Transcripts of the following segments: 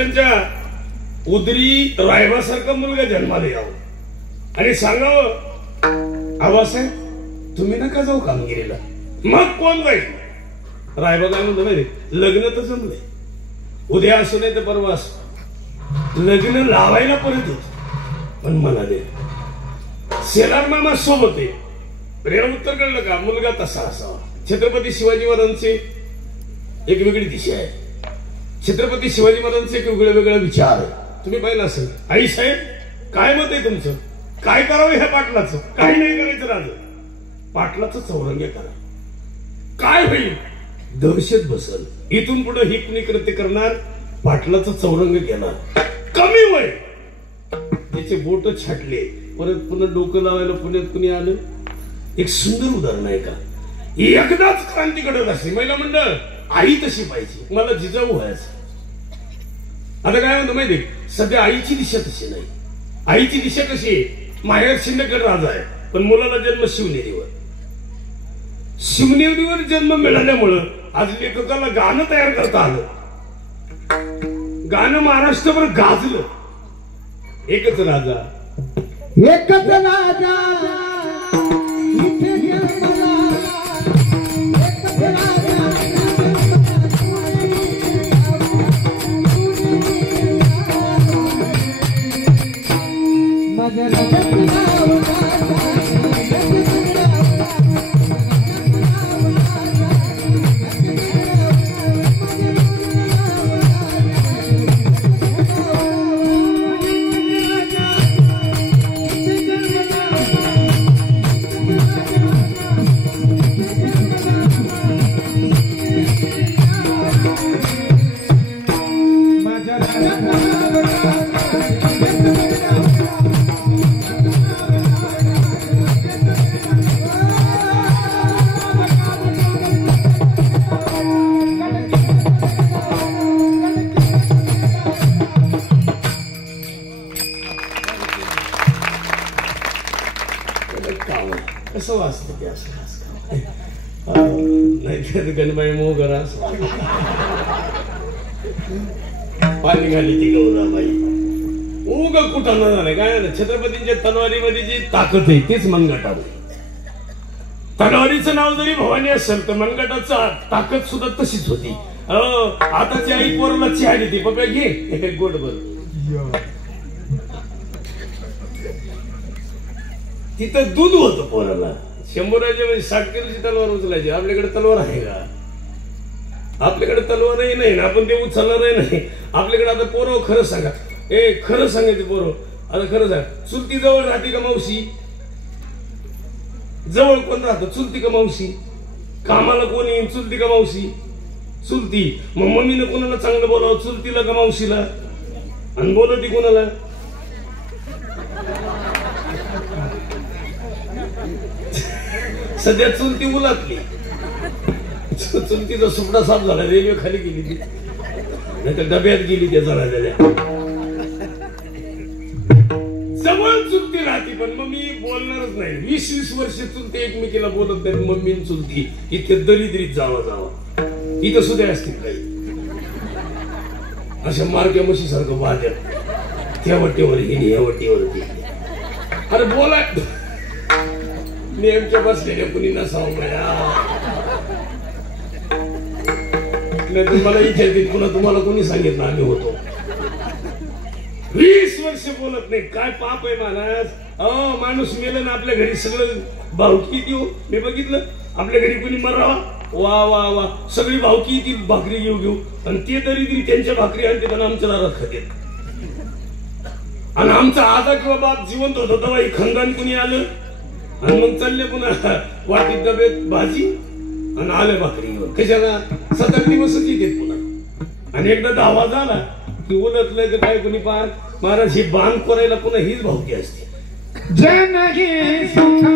त्यांच्या उदरी रायबासारखा मुलगा जन्माला यावं आणि सांगावं आवासाहेब तुम्ही नका जाऊ कामगिरीला. मग कोण जाईल? रायबा काय म्हणतो माहिती, लग्न तर जमलंय, उद्या असू नाही तर परवा असू, लग्न लावायला परत येत पण मला दे. शेलार मामा सोबत आहे. याला उत्तर कळलं का? मुलगा तसा असावा. छत्रपती शिवाजी महाराजांचे एक वेगळी दिशा आहे, छत्रपती शिवाजी महाराजांचे एक वेगळा विचार आहे. तुम्ही पाहिलं असेल. आई साहेब काय मत आहे तुमचं? काय करावं ह्या पाटलाचं? काही नाही करायचं राजा, पाटलाचं चौरंग करा. काय होईल? दहशत बसल. इथून पुढे ही कुणी कृत्य करणार? पाटलाचं चौरंग केला. कमी वय त्याचे बोट छाटले, परत पुन्हा डोकं लावायला पुण्यात कुणी आलं? एक सुंदर उदाहरण आहे का? एकदाच क्रांती घडत असते. महिला मंडळ आई तशी पाहिजे, मला जिजाऊ व्हायचं. आता काय म्हणतो माहिती, सध्या आईची दिशा तशी नाही. आईची दिशा कशी आहे? माहेर शिंदेगड राजा आहे पण मुलाला जन्म शिवनेरीवर. शिवनेरीवर जन्म मिळाल्यामुळं आज लेखकाला गाणं तयार करता आलं. गाणं महाराष्ट्रभर गाजलं. एकच राजा, एकच राजा, कसं वाचतं ते असं नाही गणबाई मोगरा पाणी घाली ती गौराबाई. उग कुठं न झालं काय ना. छत्रपतींच्या तलवारीमध्ये जी ताकद आहे तीच मनगटावर. तलवारीचं नाव जरी भवानी असेल तर मनगटाचा ताकद सुद्धा तशीच होती. आताची आई पोराला चहा देते, पप्पा घे गोड बर. तिथं दूध होतं पोराला. शंभराच्या म्हणजे 60 किलोची तलवार उचलायची. आपल्याकडे तलवार आहे का? आपल्याकडे तलवारही नाही ना, आपण ते उचलणारही नाही. आपल्याकडे आता पोरं खरं सांगा, खरं सांगायचं पोरं, आता खरं सांग, चुलती जवळ राहते का मावशी? जवळ कोण राहतं? चुलती का मावशी? कामाला कोण येईल? चुलती का मावशी? चुलती. मग मम्मीनं कोणाला चांगलं बोलावं? चुलतीला का मावशीला? आणि बोलवती कोणाला? सध्या चुलती मुलातली. चुलतीचा सुपडा साफ झाला, रेल्वे खाली गेली ती, नाही तर डब्यात गेली त्या जळालेल्या. जवळ चुलती राहते पण मम्मी बोलणारच नाही. 20-20 वर्ष चुलती एकमेकीला बोलत नाही. मम्मी चुलती इतके दरिद्रीत जावा. इथं सुद्धा असतील काही अशा मार्क्या म्हशी सारखं वाद्या, त्या वट्टीवर गेली, या वट्टीवर गेली. अरे बोला नेमच्या बसलेल्या कुणी नसावं मला इथे पुन्हा तुम्हाला कोणी सांगितलं आम्ही होतो. 20 वर्ष बोलत नाही. काय पाप आहे महाराज? माणूस मेलं ना आपल्या घरी सगळं भावकी देऊ. मी बघितलं आपल्या घरी कोणी मरावा, वा वा वा सगळी भावकी ती भाकरी घेऊ आणि ते तरी त्यांच्या भाकरी आणते आणि आमच्या दारात खाते. आणि आमचा आजा किंवा बाप जिवंत होता तेव्हा खंदान कुणी आलं आणि मग चालले पुन्हा वाटीत डब्यात भाजी आणि आले भाकरी घेऊन. कशाला? 7-8 दिवसच येते पुन्हा. आणि एकदा दावा झाला की उलटलं काय कोणी पार महाराज ही बांध करायला पुन्हा हीच भावकी असते. जन हे सुख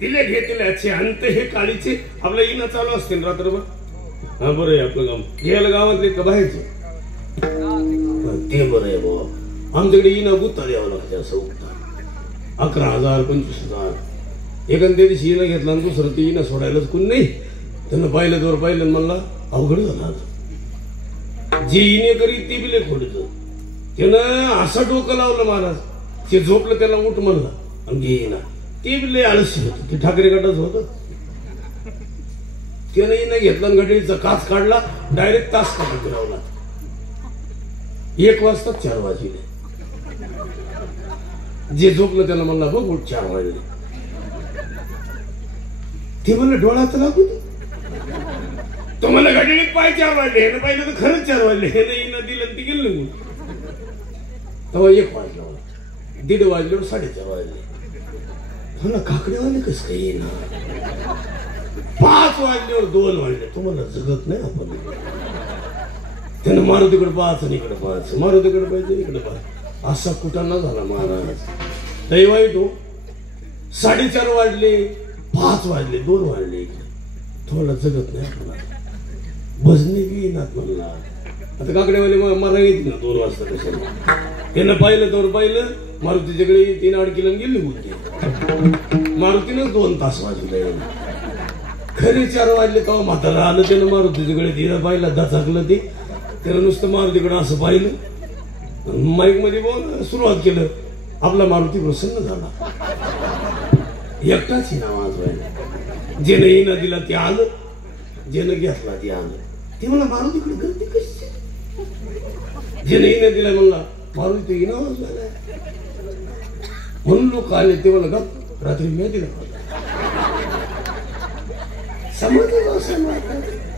दिले घेतल्याचे अंत हे काळीचे आपल्या इना चालू असतील रात्रभर. हा बरं आहे आपलं गाव घ्यायला गावातले का बाहेरचे ते बरं आहे बाबा. आमच्याकडे इना गुत्ता द्यावा लागते असं उगता 11,000 25,000 एखाद्या दिवशी इना घेतला आणि दुसरं ते इना सोडायलाच कोण नाही. त्यांना पाहिलं तर पाहिलं मला अवघड झाला. जे इने करी ते बिले खोडचं त्यानं असं डोकं लावलं महाराज. ते झोपलं त्याला उठ म्हणलं आणि घे इना ते बिले आळशी होत. ते ठाकरे गटाच होत. त्यानं इना घेतला गडीचा काच काढला डायरेक्ट तास काढून फिरवला. 1 वाजता 4 वाजले. जे झोपलं त्याला म्हणला बघ उठ 4 वाजले. ते म्हणलं डोळ्यात लागू दे. तो मला घडीने पाय 4 वाजले. हे पाहिलं तर खरंच 4 वाजले. हे नाही दिलं ती गेलं निघून. तेव्हा 1 वाजला 1:30 वाजल्यावर 4:30 वाजले. मला काकडेवाले कसं काही येणार. 5 वाजल्यावर 2 वाजले. तुम्हाला जगत नाही आपण. त्यानं मारुतीकडे पाहायचं आणि इकडे पाहायचं. मारुतीकडे पाहिजे इकडे पाहायचं. असा कुटाणा झाला महाराज. लई वाईट हो. 4:30 वाजले 5 वाजले 2 वाजले. तुम्हाला जगत नाही आपल्याला. भजने बी येणार म्हणला. आता काकडेवाले मला येतील ना 2 वाजता कशाला. त्यानं पाहिलं तर पाहिलं मारुतीच्याकडे 3-8 किलो गेले होते. मारुतीनं 2 तास वाजले. खरे 4 वाजले तेव्हा म्हातारा आलं. त्यानं मारुतीच्याकडे तिला पाहिलं दचाकलं. ते त्यानं नुसतं मारुतीकडे असं पाहिलं माईक मध्ये बोल सुरुवात केलं. आपला मारुती प्रसन्न झाला. एकटाच हिना वाजवायला. ज्यानं हिना दिला ते आलं. ज्यानं घेतला ते आलं. ते मला मारुतीकडे गर्दी कशी. ज्यानं हिना दिला म्हणला मारुती हिना वाजवायला म्हणून लोक आले. ते मला गप रात्री मी दिला समजलं.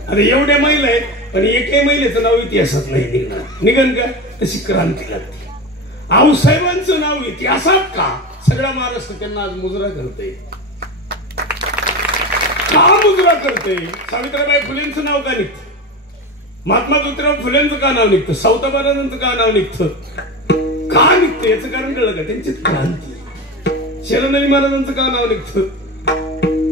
अरे एवढ्या महिला आहेत पण एकही महिलेचं नाव इतिहासात नाही निघणार. निघन का तशी क्रांती लागते. आऊसाहेबांचं नाव इतिहासात का. सगळा महाराष्ट्र त्यांना आज मुजरा करते. का मुजरा करते. सावित्रीबाई फुलेंचं नाव का निघतं. महात्मा ज्योतिराव फुलेंचं का नाव निघतं. सावता महाराजांचं का नाव निघतं. का निघतं याचं कारण कळलं का. त्यांची क्रांती. शरणजी महाराजांचं का नाव निघतं.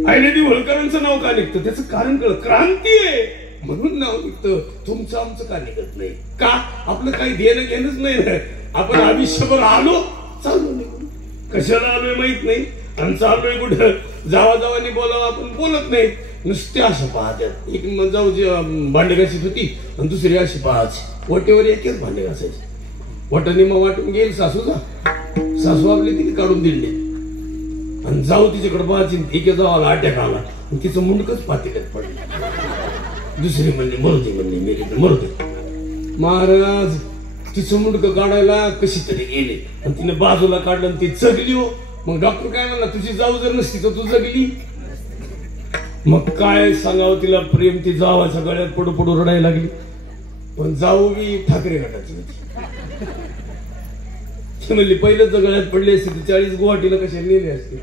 अहिल्यादेवी होळकरांचं नाव का निघतं त्याचं कारण कळलं. क्रांती आहे म्हणून नाव निघतं. तुमचं आमचं का निघत नाही. का आपलं काही देणं घेणंच नाही. आपण आयुष्यभर आलो चालू निघून. कशाला आलोय माहित नाही आणि चाललोय कुठं. जावाजावानी बोलावं आपण बोलत नाही. नुसते असं पाहतात. एक जाऊ भांडे घासीत होती आणि दुसरी अशी पाहायची. वटेवर एकच भांडे घासायचे. वटाने मग वाटून गेल सासूचा. सासू आपले तिथे काढून दिले आणि जाऊ तिच्याकडे पाहायची. एके जावाला अटॅक आला तिचं मुंडकच पातेल्यात पडलं. दुसरी म्हणली मरुदे म्हणली मेरी मरुदे. महाराज तिचं मुंडकं काढायला कशी तरी गेले आणि तिने बाजूला काढलं आणि ती जगली. हो मग डॉक्टर काय म्हणला तुझी जाऊ जर नसती तर तू जगली. मग काय सांगावं तिला प्रेम. ती जावाच्या गळ्यात पडू पडू रडायला लागली. पण जाऊ बी ठाकरे गटाची होती. ती म्हणली पहिलेच गळ्यात पडले असते 40 गुवाहाटीला कशा नेले असते.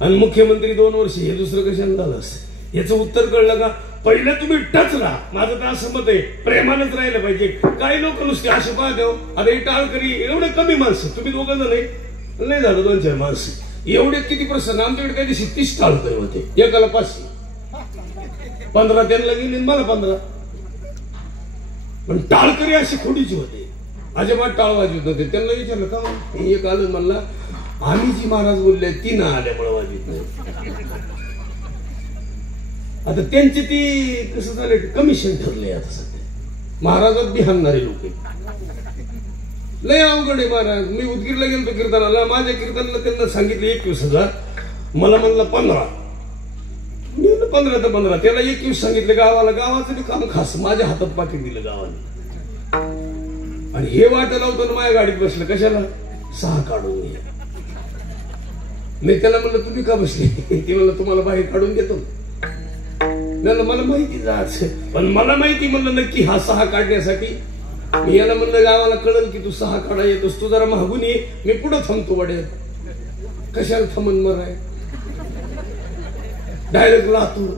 आणि मुख्यमंत्री 2 वर्ष हे दुसरं कशाने झालं असतं. याचं उत्तर कळलं का. पहिलं तुम्ही टचला. माझं तर असं मत आहे प्रेमानच राहिलं पाहिजे. काही लोक नुसते असे पाहते. आता हे टाळकरी एवढे कमी माणसं. तुम्ही 2 जण नाही झालं 2-4 माणसं. एवढे किती प्रसन्न. आमच्याकडे त्या दिवशी 30 टाळकरी होते. एकाला 500. 15 त्यांना गेले मला 15. पण टाळकरी अशी खोडीची होते. अजिबात टाळ वाजवत होते. त्यांना विचारलं का. एक आलं म्हणला आम्ही जी महाराज बोलले ती ना आल्यामुळे वाजवत नाही. आता त्यांची ती कसं झालं कमिशन ठरले. आता सध्या महाराजात बी हाणणारे लोक लय अवघड आहे महाराज. मी उदगीरला गेलो कीर्तनाला. माझ्या कीर्तनाला त्यांना सांगितलं 21,000. मला म्हणलं 15. 15 तर 15. त्याला 21 सांगितले गावाला. गावाचं बी काम खास माझ्या हातात पाकिट दिलं गावाने. आणि हे वाट लावताना माझ्या गाडीत बसलं कशाला 6 काढून घे. मी त्याला म्हणलं तुम्ही का बसली? ती म्हणलं तुम्हाला बाहेर काढून देतो. मला माहिती जाच, पण मला माहिती म्हणलं नक्की हा 6 काढण्यासाठी. मी याला म्हणलं गावाला कळलं की तू 6 काढा येतोस, तू जरा मागून ये, मी पुढे थांबतो वडे. कशाला थांबन मराय? डायरेक्ट लातूर.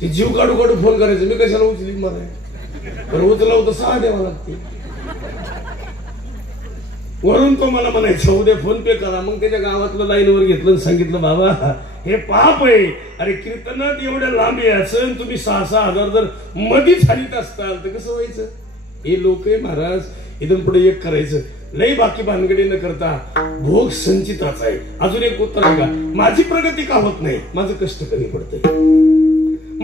ते जीव काढू काढू फोन करायचं, मी कशाला उचली मराय? पण उचलाव तर 6 द्यावा लागते. वरून तो मला म्हणायचा उद्या फोन पे करा. मग त्याच्या गावातलं लाईनवर घेतलं आणि सांगितलं बाबा हे पाप आहे. अरे कीर्तनात एवढ्या लांब यायचं, तुम्ही 6-6 हजार जर मधीच हानीत असताल तर कसं व्हायचं? हे लोक आहे महाराज, इथून पुढे एक करायचं, लई बाकी भानगडी न करता भोग संचिताचा आहे. अजून एक उत्तर आहे का? माझी प्रगती का होत नाही? माझं कष्ट कमी पडतंय.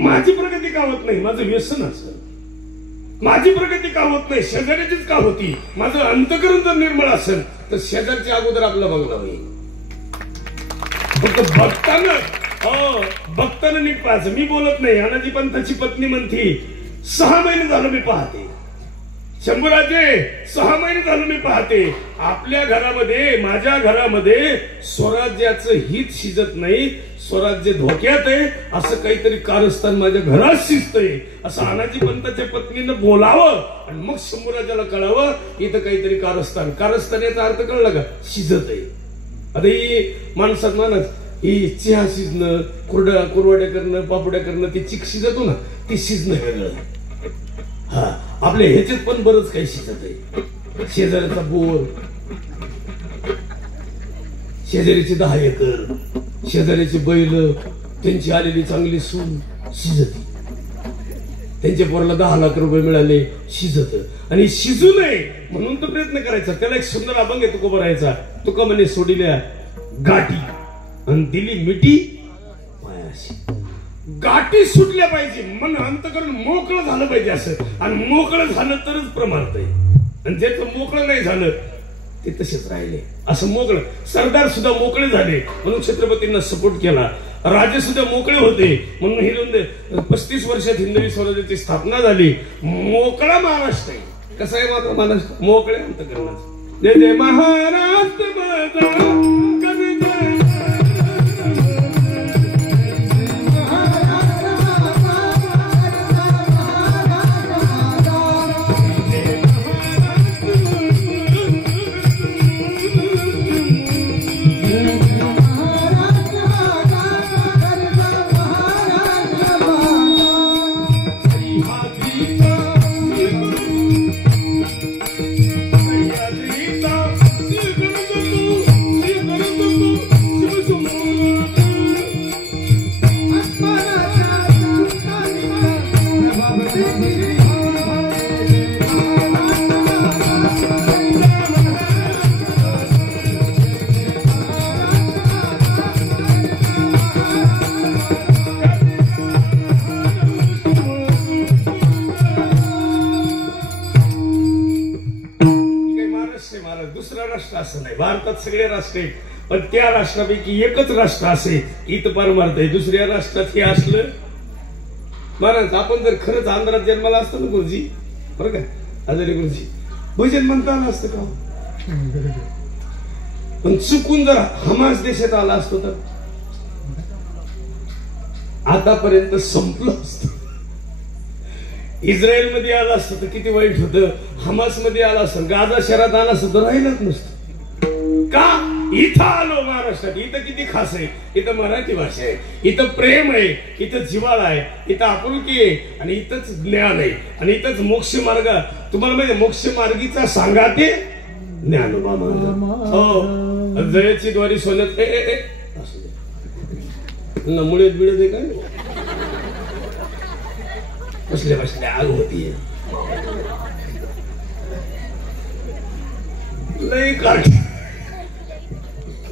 माझी प्रगती का होत नाही? माझं व्यसन असं. माझी प्रगती का होत नाही? शेजाऱ्याचीच का होती? माझं अंतकरण जर निर्मळ असेल तर शेजारच्या अगोदर आपला बंगला होईल. फक्त बघताना नीट पाहायचं. मी बोलत नाही. अनाजी पंथाची पत्नी म्हणती 6 महिने झालं मी पाहते. शंभूराजे 6 महिने झालं मी पाहते. आपल्या घरामध्ये, माझ्या घरामध्ये स्वराज्याचं हित शिजत नाही, स्वराज्य धोक्यात आहे, असं काहीतरी कारस्थान माझ्या घरात शिजतंय, असं अनाजी पंथाच्या पत्नीनं बोलावं आणि मग शंभूराजाला कळावं इथं काहीतरी कारस्थान. कारस्थान याचा अर्थ कळला का? शिजत आहे. आता ही माणसात मानत ही चहा शिजणं, कुरवड्या करणं, पापड्या करणं, ती चिक शिजतो ना, ती शिजणं वेगळं. हा, आपल्या ह्याच्यात पण बरंच काही शिजत आहे. शेजाऱ्याचा बोर, शेजारीचे 10 एकर, शेजाऱ्याची बैल, त्यांची आलेली चांगली सून शिजती. त्यांच्या पोराला 10 लाख रुपये मिळाले, शिजत. आणि शिजू नये म्हणून तो प्रयत्न करायचा. त्याला एक सुंदर अभंग आहे तुकोबा राहायचा. तुका म्हणे सोडिल्या गाठी आणि दिली मिठी पायाशी. गाठी सुटल्या पाहिजे, मन अंतकरण मोकळं झालं पाहिजे असं. आणि मोकळं झालं तरच प्रमाणत आहे. आणि ज्याचं मोकळं नाही झालं ते तसेच राहिले. असं मोकळं. सरदार सुद्धा मोकळे झाले म्हणून छत्रपतींना सपोर्ट केला. राजे सुद्धा मोकळे होते म्हणून हे 35 वर्षात हिंदवी स्वराज्याची स्थापना झाली. मोकळा महाराष्ट्र आहे. कसा आहे मात्र महाराष्ट्र? मोकळे अंतकरणाचं. जय जय महाराष्ट्र माझा. दुसरा राष्ट्र असं नाही. भारतात सगळे राष्ट्र आहेत, पण त्या राष्ट्रापैकी एकच राष्ट्र असे इथं परमार्थ आहे. दुसऱ्या राष्ट्रात हे असलं महाराज. आपण जर खरंच आंध्रात जन्माला असतो ना गुरुजी, बरं का आजारी गुरुजी, भजन म्हणता आलं असतं का? पण चुकून जर हमास देशात आला असतो तर आतापर्यंत संपलं असतं. इस्रायल मध्ये आला असतं तर किती वाईट होतं. हमास मध्ये आला असतं, गाझा शहरात आला असतं तर राहिलंच नसतं. का? इथं आलो महाराष्ट्रात. इथं किती खास आहे. इथं मराठी भाषा आहे, इथं प्रेम आहे, इथं जिव्हाळा आहे, इथं आपुलकी आहे, आणि इथंच ज्ञान आहे, आणि इथंच मोक्ष मार्ग. तुम्हाला माहिती मोक्ष मार्गीचा सांगा ते ज्ञानोबा महाराज. हो, जयाची द्वारी सोन्यात असू दे, मुळेत बिळत आहे काय बसल्या बसल्या आग होतीये. लई काठ,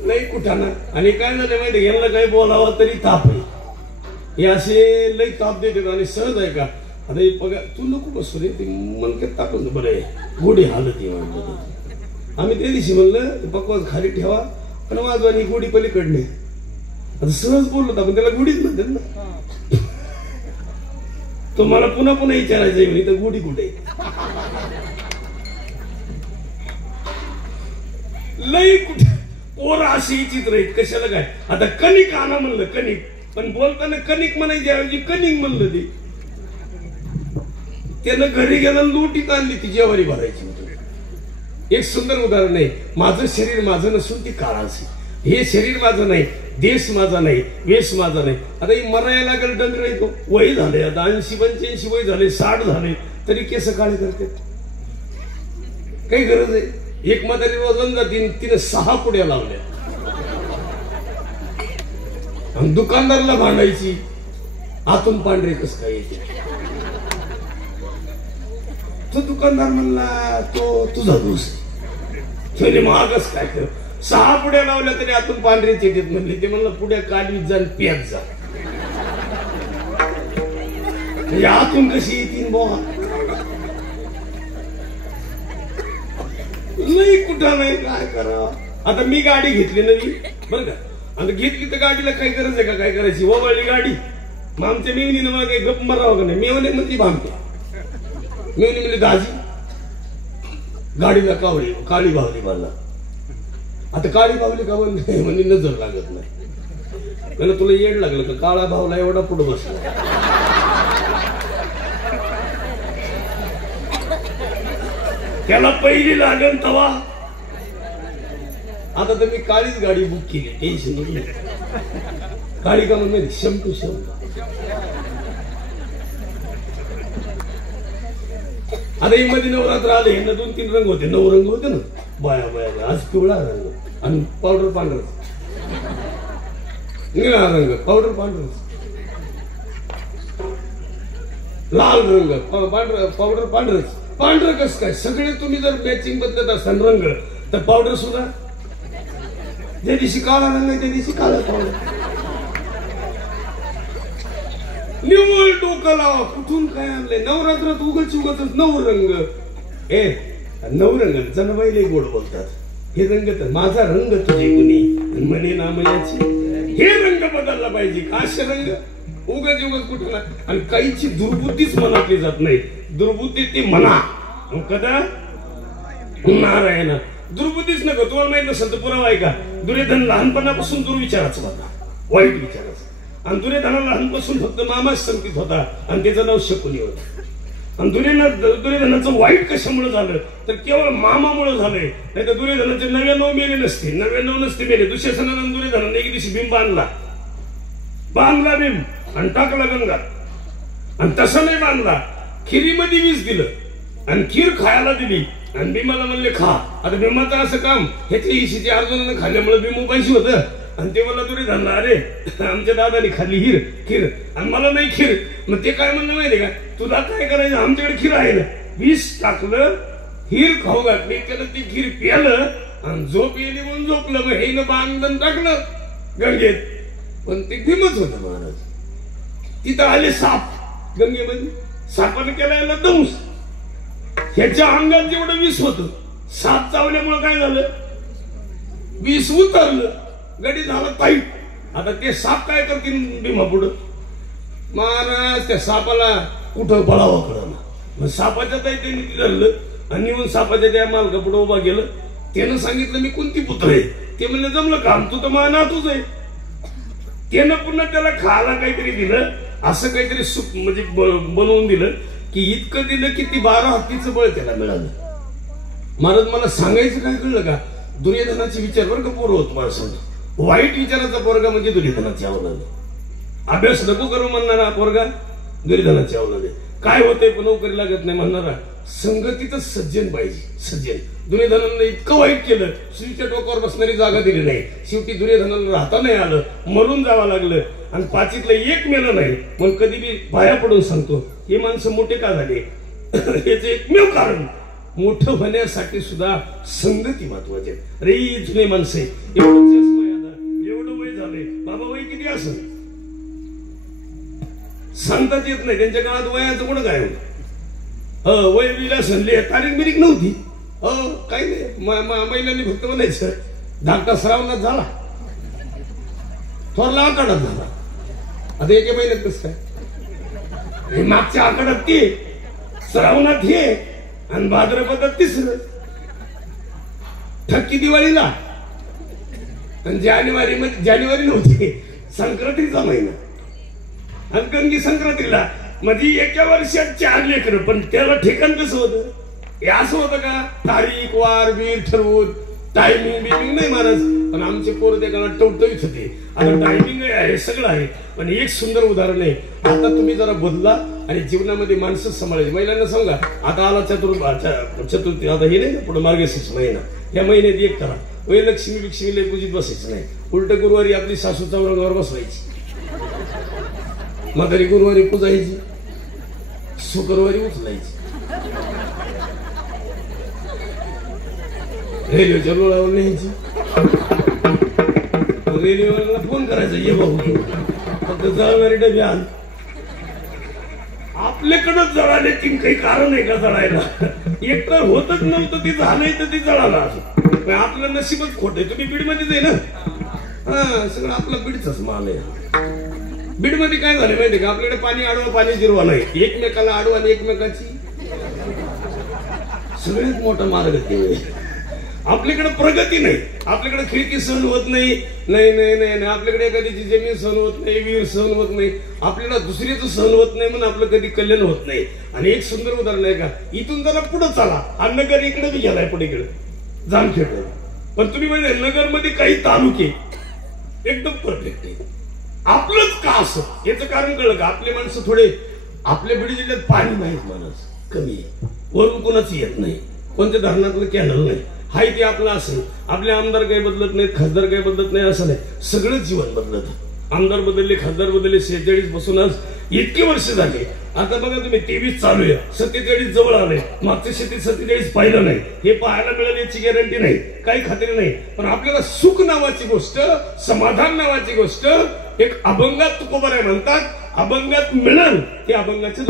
लई कुठाना. आणि काय झालं माहिती, यांना काही बोलावं तरी ताप आहे. हे असे लई ताप देते. आणि सहज आहे का आता हे बघा, तू नको बसू रे, ते मनक्यात तापून बरं आहे. गोडी हालत आहे म्हणलं. आम्ही त्या दिवशी म्हणलं पकवास खाली ठेवा पण वाजवानी गोडी पलीकडणे. आता सहज बोललो आपण त्याला गोडीच म्हणतात ना. तो मला पुन्हा पुन्हा विचारायचं इथं गोडी कुठे. लई कुठे पोरं अशी चित्र आहेत कशाला काय. आता कणिक आणा म्हणलं कणिक, पण बोलताना कणिक म्हणायची ऐवजी कणिक म्हणलं ते. त्यानं घरी गेलं लुटीत आणली ती जेवारी भरायची होती. एक सुंदर उदाहरण आहे. माझं शरीर माझं नसून ती काळाची. हे शरीर माझं नाही, देश माझा नाही, वेश माझा नाही. आता ही मरायला लागेल डंगर येतो. वय झाले आता 80-85 वय झाले, 60 झाले, तरी केस काळे करते. काही गरज आहे. एक म्हातारी वजन जाती, तिने 6 पुड्या लावल्या आणि दुकानदारला भांडायची आतून पांढरे कस काय येते. तो दुकानदार म्हणला तो तुझा दोष आहे. महागच काय कर. 6 पुड्या लावल्या तरी आतून पांढरेच येतात म्हणले. ते म्हणलं पुड्या काढवीत जा पियात जा. म्हणजे आतून कशी येतील बोहा. लई कुठं नाही काय करावं. आता मी गाडी घेतली नवी बरं का. आता घेतली तर गाडीला काही गरज आहे का काय करायची. ओवाळली गाडी. मग आमच्या मेवणीनं मग काही गप मारावं का नाही. मेवणे म्हणजे भामते. मेवणी म्हणजे दाजी गाडीला काळी बावली मला. आता काळी बावली का म्हणजे नजर लागत नाही. त्याला तुला येड लागलं का काळा भावला एवढा पुढे बसला. त्याला पहिली लागण तवा. आता तर मी काळीच गाडी बुक केली. टेन्शन नाही. काळी का म्हणजे शंभू आता ही मध्ये नवरात्र आले ना 2-3 रंग होते. 9 रंग होते ना. बाया बाया आज पिवळा रंग आणि पावडर पांढरा, निळा रंग पावडर पांढरा, लाल रंग पांढरा पावडर पांढरच. पांढरं कस काय. सगळे तुम्ही जर मॅचिंग बदलत असाल रंग तर पावडर सुद्धा ज्या दिवशी काळा रंग आहे त्या दिवशी काळा पावडर. निवळ डोकं लावा. कुठून काय आणलंय. नवरात्रात उगच 9 रंग. 9 रंग जणबाईले गोड बोलतात. हे रंग तर माझा रंग तुझे गुणी म्हणे ना म्हणायची. हे रंग बदलला पाहिजे. काशे रंग उगच कुठला. आणि काहीची दुर्बुद्धीच मनातली जात नाही. दुर्बुद्धी ती म्हणा कदा नारायण. दुर्बुद्धीच नको. तुम्हाला माहित नसेल तर पुरावा आहे का. दुर्योधन लहानपणापासून दुर्विचाराचा होता, वाईट विचाराचा. आणि दुर्योधनाला लहानपासून फक्त मामाच संकेत होता आणि त्याचं नाव शकुनी होतं. आणि दुर्योधनाचं वाईट कशामुळे झालं तर केवळ मामामुळे झालंय. नाही तर दुर्योधनाचे 99 मेले नसते. 99 नसते मेले. दुःशासनानं दुर्योधनाने एक दिवशी भीम बांधला भीम आणि टाकला गंगात. आणि तसं नाही बांधला. खिरीमध्ये विष दिलं आणि खीर खायला दिली आणि भीमाला म्हणले खा. आता भीमाचं असं काम ह्याच्या इशीचे अर्जुनानं खाल्ल्यामुळे भीम उपाशी होतं. आणि ते मला दुर्योधनला अरे आमच्या दादाने खाल्ली खीर आणि मला नाही खीर. मग ते काय म्हणलं माहितीये का. तुला काय करायचं आमच्याकडे खीर आहे ना. विष टाकलं खीर खाऊ घातली. त्याला ती खीर प्यालं आणि झोप येली म्हणून झोपलं. मग हे न बांधन टाकलं गंगेत. पण ते भीमच होत महाराज. तिथं आले साप गंगेमध्ये. सापाने केला याला दंश. ह्याच्या अंगात जेवढं विष होतं साप चावल्यामुळे काय झालं विष उतरलं. गडी झाला टाईट. आता ते साप काय करतील भीमा पुढं. महाराज त्या सापाला कुठं पळावं कळलं. मग सापाच्या त्यांनी धरलं आणि येऊन सापाच्या त्या मालका पुढे उभा गेलं. त्यानं सांगितलं मी कोणती पुत्र आहे. ते म्हणलं जमलं काम तू तर माझा नातूच आहे. त्यानं पुन्हा त्याला खायला काहीतरी दिलं. असं काहीतरी सूप म्हणजे बनवून दिलं की इतकं दिलं की ती 12 हत्तीचं बळ त्याला मिळालं. महाराज मला सांगायचं काय कळलं का. दुर्योधनाचे विचार बरं का पोरं होत मला सांगतो. वाईट विचाराचा पोरगा म्हणजे दुर्योधनाची अवलाद. अभ्यास नको करू म्हणणारा पोरगा दुर्योधनाची अवलाद आहे. काय होतंय पण नोकरी लागत नाही म्हणणारा. संगतीतच सज्जन पाहिजे. सज्जन. दुर्योधनानं इतकं वाईट केलं. श्रीच्या डोक्यावर बसणारी जागा दिली नाही. शेवटी दुर्योधनाला राहता नाही आलं. मरून जावं लागलं. आणि 5तलं एक मेलं नाही. मग कधी मी पाया पडून सांगतो हे माणसं मोठे का झाले. याचं एकमेव कारण मोठं होण्यासाठी सुद्धा संगती महत्वाची आहे. अरे जुने माणसं एवढं वय झालंय. बाबा वय किती असं सांगताच येत नाही. त्यांच्या काळात वयाचं कोण काय होतं. वय विलासनले तारीख बिरीक नव्हती. काही नाही. महिलांनी फक्त म्हणायचं धाकटा श्रावणात झाला थोरला आखाडात झाला. आता एका महिन्यात कसं काय. मागच्या आखाडात ते श्रावणात हे आणि भाद्रपदात 3रं. ठक्की दिवाळीला आणि जानेवारी नव्हती, संक्रांतीचा महिना. आणि गंगी संक्रांतीला म्हणजे एका वर्षात 4 लेकरं, पण त्याला ठिकाण कसं होतं? हे असं होतं का तारीख वार बीर ठरवून टायमिंग बिमिंग नाही महाराज. पण आमचे पोरं त्या काळात टवटवीत होते. आता टायमिंग आहे सगळं आहे, पण एक सुंदर उदाहरण आहे. आता तुम्ही जरा बदला आणि जीवनामध्ये माणसं सांभाळायची. महिलांना सांगा आता आला चतुर्थी, आता हे नाही पुढे मार्गशीर्ष महिना, या महिन्यात एक करा लक्ष्मीला पूजित बसायचं नाही. उलट गुरुवारी आपली सासू चौरंगावर बसवायची, म्हातारी गुरुवारी पुजायची, शुक्रवारी उचलायची, रेल्वेच्या रुळावर न्यायची, रेल्वेवाल्याला फोन करायचा ये भाऊ फक्त जळणारे डबे आण. आपल्याकडं जळाले तीन काही कारण आहे का जळायला? एक तर होतच नव्हतं, ते झालंय तर ते जळालं असं. आपलं नशीबच खोट आहे. तुम्ही बीड मध्येच आहे ना? हा, सगळं आपलं बीडचाच माल आहे. बीड मध्ये काय झालं माहितीये का? आपल्याकडे पाणी आडवा पाणी जिरवा नाही, एकमेकाला आडवा आणि एकमेकाची सगळ्यात मोठा मार्ग ते. आपल्याकडे प्रगती नाही, आपल्याकडे खिडकी सहन होत नाही, नाही आपल्याकडे एखाद्याची जमीन सहन होत नाही, विहीर सहन होत नाही, आपल्याला दुसरीचं सहन होत नाही, म्हणून आपलं कधी कल्याण होत नाही. आणि एक सुंदर उदाहरण आहे का, इथून जरा पुढे चला, नगर इकडे बी गेलाय पुढे इकडे जामखेड. पण तुम्ही म्हणजे नगर मध्ये काही तालुके एकदम परफेक्ट आहे. आपलंच का असं याचं कारण कळलं का? आपले माणसं थोडे, आपल्या बीड जिल्ह्यात पाणी नाहीत माणूस कमी आहे, वरून कोणाच येत नाही, कोणत्या धरणातलं कॅनल नाही, हाय ते आपलं असेल. आपले आमदार काही बदलत नाहीत, खासदार काही बदलत नाही असं नाही, सगळं जीवन बदलत. आमदार बदलले, खासदार बदलले, 46 पासून आज इतकी वर्ष झाली. आता बघा तुम्ही 23 चालू आहे, 47 जवळ आले. मागच्या शेतीत 47 पाहिलं नाही, हे पाहायला मिळेल याची गॅरंटी नाही, काही खात्री नाही. पण आपल्याला सुख नावाची गोष्ट, समाधान नावाची गोष्ट एक अभंगात तुकोबाराय म्हणतात, अभंगात मिळेल ते अभंगाचे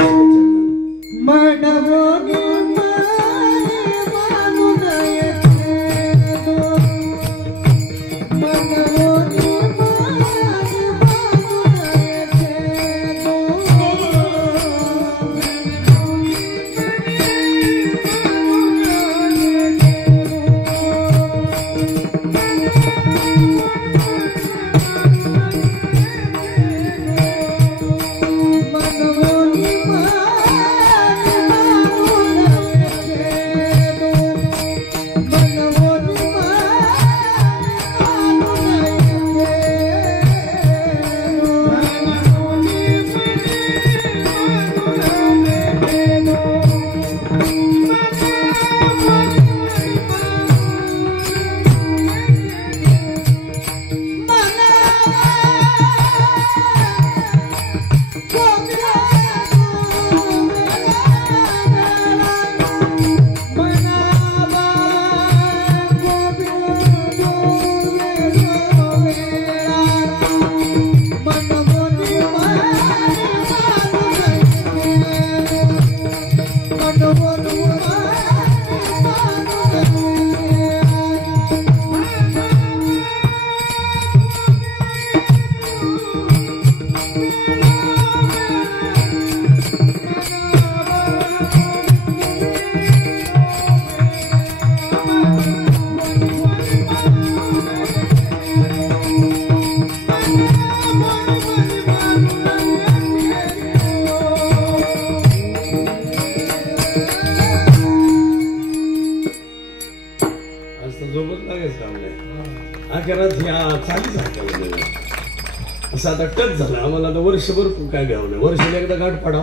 असं आता टच झालं आम्हाला. आता वर्षभर काय घ्यावं नाही, वर्षाला एकदा गाठ पडाव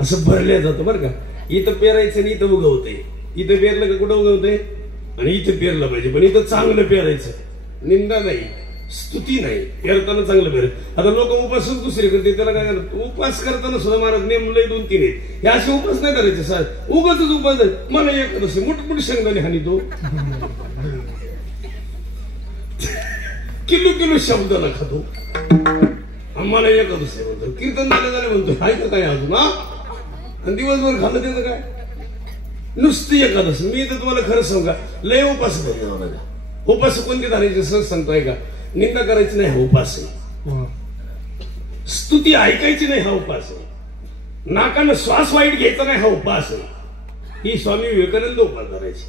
असं भरल्या जातं बरं का. इथं पेरायचं आणि इथं उगवतंय, इथं पेरलं का कुठं उगवतंय आणि इथं पेरलं पाहिजे. पण इथं चांगलं पेरायचं, निंदा नाही, स्तुती नाही, पेरताना चांगलं पेर. आता लोक उपासच दुसरे करते, त्याला काय करत, उपास करताना सुद्धा महाराज नेम लय 2-3 आहेत. हे असे उपास नाही करायचे सर, उगाच उपास मला एक मोठमोठी शेंगदाणे हानी तो किलो शब्दाला खातो. आम्हाला एकादशी म्हणतो, कीर्तन झाले म्हणतो, हाय का काय अजून हा, आणि दिवसभर खाल्लं त्याचं काय नुसती एकादशी. मी तर तुम्हाला खरं सांगा, लय उपास नाही. उपास कोणते धरायचे सहज सांगतोय का, निंदा करायची नाही हा उपास आहे, स्तुती ऐकायची नाही हा उपास आहे, नाकानं श्वास वाईट घ्यायचा नाही हा उपास आहे. ही स्वामी विवेकानंद उपास धरायची.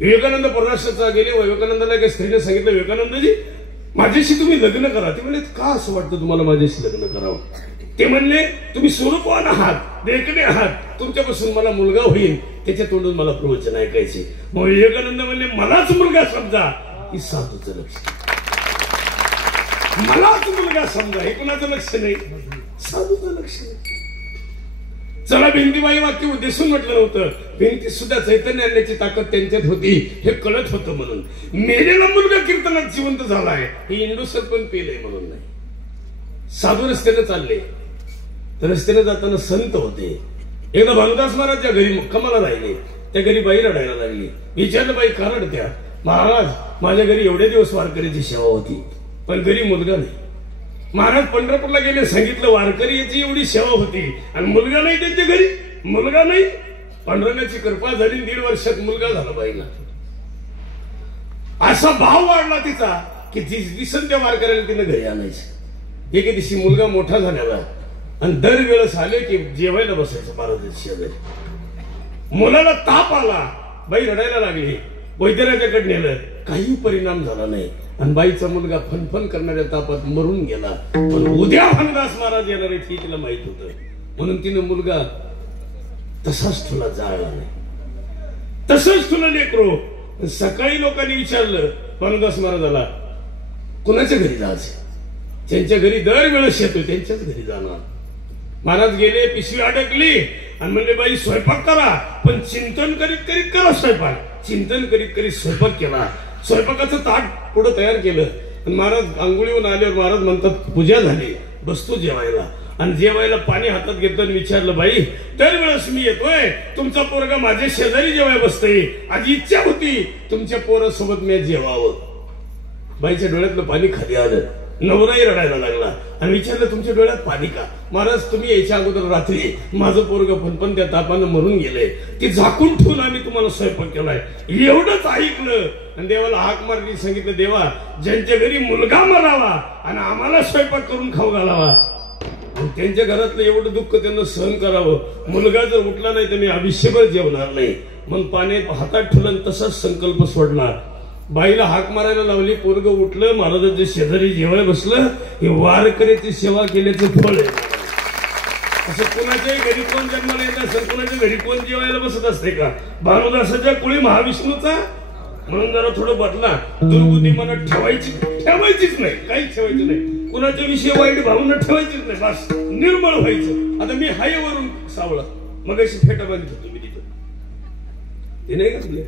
विवेकानंद परराष्ट्राचा गेले. विवेकानंदाला एका स्त्रीने सांगितलं, विवेकानंदजी माझ्याशी तुम्ही लग्न करा. ते म्हणले, का असं वाटतं तुम्हाला माझ्याशी लग्न करावं? ते म्हणले, तुम्ही स्वरूपवान आहात, देखणे आहात, तुमच्यापासून मला मुलगा होईल, त्याच्या तोंडून मला प्रवचन ऐकायचे. मग विवेकानंद म्हणले, मलाच मुलगा समजा, ही साधूचं लक्ष. मलाच मुलगा समजा, हे कुणाचं लक्ष नाही, साधूचं लक्ष नाही. चला भिंतीबाई वाक्य उद्देशून म्हटलं नव्हतं, भिंती सुद्धा चैतन्य आणण्याची ताकद त्यांच्यात होती हे कळत होतं म्हणून. मेलेला मुलगा कीर्तनात जिवंत झालाय हे इंडू सरपंच पेलय म्हणून नाही. साधू रस्त्याने चालले तर रस्त्याने जाताना संत होते. एकदा भानुदास महाराजच्या घरी मुक्कामाला राहिले. त्या घरी बाई रडायला लागली. विचारलं, बाई का रडत्या? महाराज माझ्या घरी एवढे दिवस वारकरीची सेवा होती पण घरी मुलगा नाही. महाराज पंढरपूरला गेले, सांगितलं वारकरी याची एवढी सेवा होती आणि मुलगा नाही त्यांच्या घरी. मुलगा नाही, पांडुरंगाची कृपा झाली, 1.5 वर्षात मुलगा झाला बाईला. असा भाव वाढला तिचा की दिसन त्या वारकऱ्याला तिने घरी आणायचं. एके दिवशी मुलगा मोठा झालेला आणि दरवेळेस आले की जेवायला बसायचं महाराजांच्या शेजारी. मुलाला ताप आला, बाई रडायला लागली, वैद्यराजाकडे नेलं, काही परिणाम झाला नाही आणि बाईचा मुलगा फनफन करणाऱ्या तापात मरून गेला. पण उद्या भानुदास महाराज येणार आहेत हे तिला माहित होतं, म्हणून तिने मुलगा तसाच तुला जाळला नाही. तसंच तुला लेकरो. सकाळी लोकांनी विचारलं भानुदास महाराजाला, कुणाच्या घरी जायचं? त्यांच्या घरी दरवेळेस येतो, त्यांच्याच घरी जाणार. महाराज गेले, पिशवी अडकली आणि म्हणले, बाई स्वयंपाक करा, पण चिंतन करीत करीत करा स्वयंपाक. चिंतन करीत करीत स्वयंपाक केला. स्वयंपाकाचं ताट पुढं तयार केलं आणि महाराज आंघोळीहून आल्यावर महाराज म्हणतात, पूजा झाली, बसतो जेवायला. आणि जेवायला पाणी हातात घेतलं आणि विचारलं, बाई दरवेळेस मी येतोय, तुमचा पोरगा माझ्या शेजारी जेवाय बसतोय, आज इच्छा होती तुमच्या पोरासोबत मी जेवावं. बाईच्या डोळ्यातलं पाणी खाली आलं. नवराही रडायला लागला आणि विचारलं, तुमच्या डोळ्यात पाणी का? महाराज तुम्ही यायच्या अगोदर रात्री माझं पोरग फनफन त्या तापानं मरून गेले, ते झाकून ठेवून आम्ही तुम्हाला स्वयंपाक केलाय. एवढंच ऐकलं आणि देवाला हाक मारली. सांगितलं, देवा ज्यांच्या घरी मुलगा मरावा आणि आम्हाला स्वयंपाक करून खाऊ घालावा आणि त्यांच्या घरातलं एवढं दुःख त्यांना सहन करावं, मुलगा जर उठला नाही तर मी आयुष्यभर जेवणार नाही. म्हणून पाणी हातात ठेवलं तसाच संकल्प सोडला. बाईला हाक मारायला लावली, पोरग उठलं, महाराजांच्या शेजारी जेवाय बसलं. हे वारकऱ्याची सेवा केल्याचं फळ आहे. असं कोणाच्याही घरी कोण जन्माला येत असेल, कोणाच्या घरी कोण जेवायला बसत असते का? भानुदासाच्या कुळी महाविष्णूचा. म्हणून जरा थोडं बदला. दुर्बुद्धी मनात ठेवायचीच नाही, काहीच ठेवायचं नाही. कुणाच्या विषयी वाईट भावना ठेवायचीच नाही. बस निर्मळ व्हायचं. आता मी हाय वरून सावळा, मग अशी फेटा बांधत होतो मी तिथं. ते नाही का तुले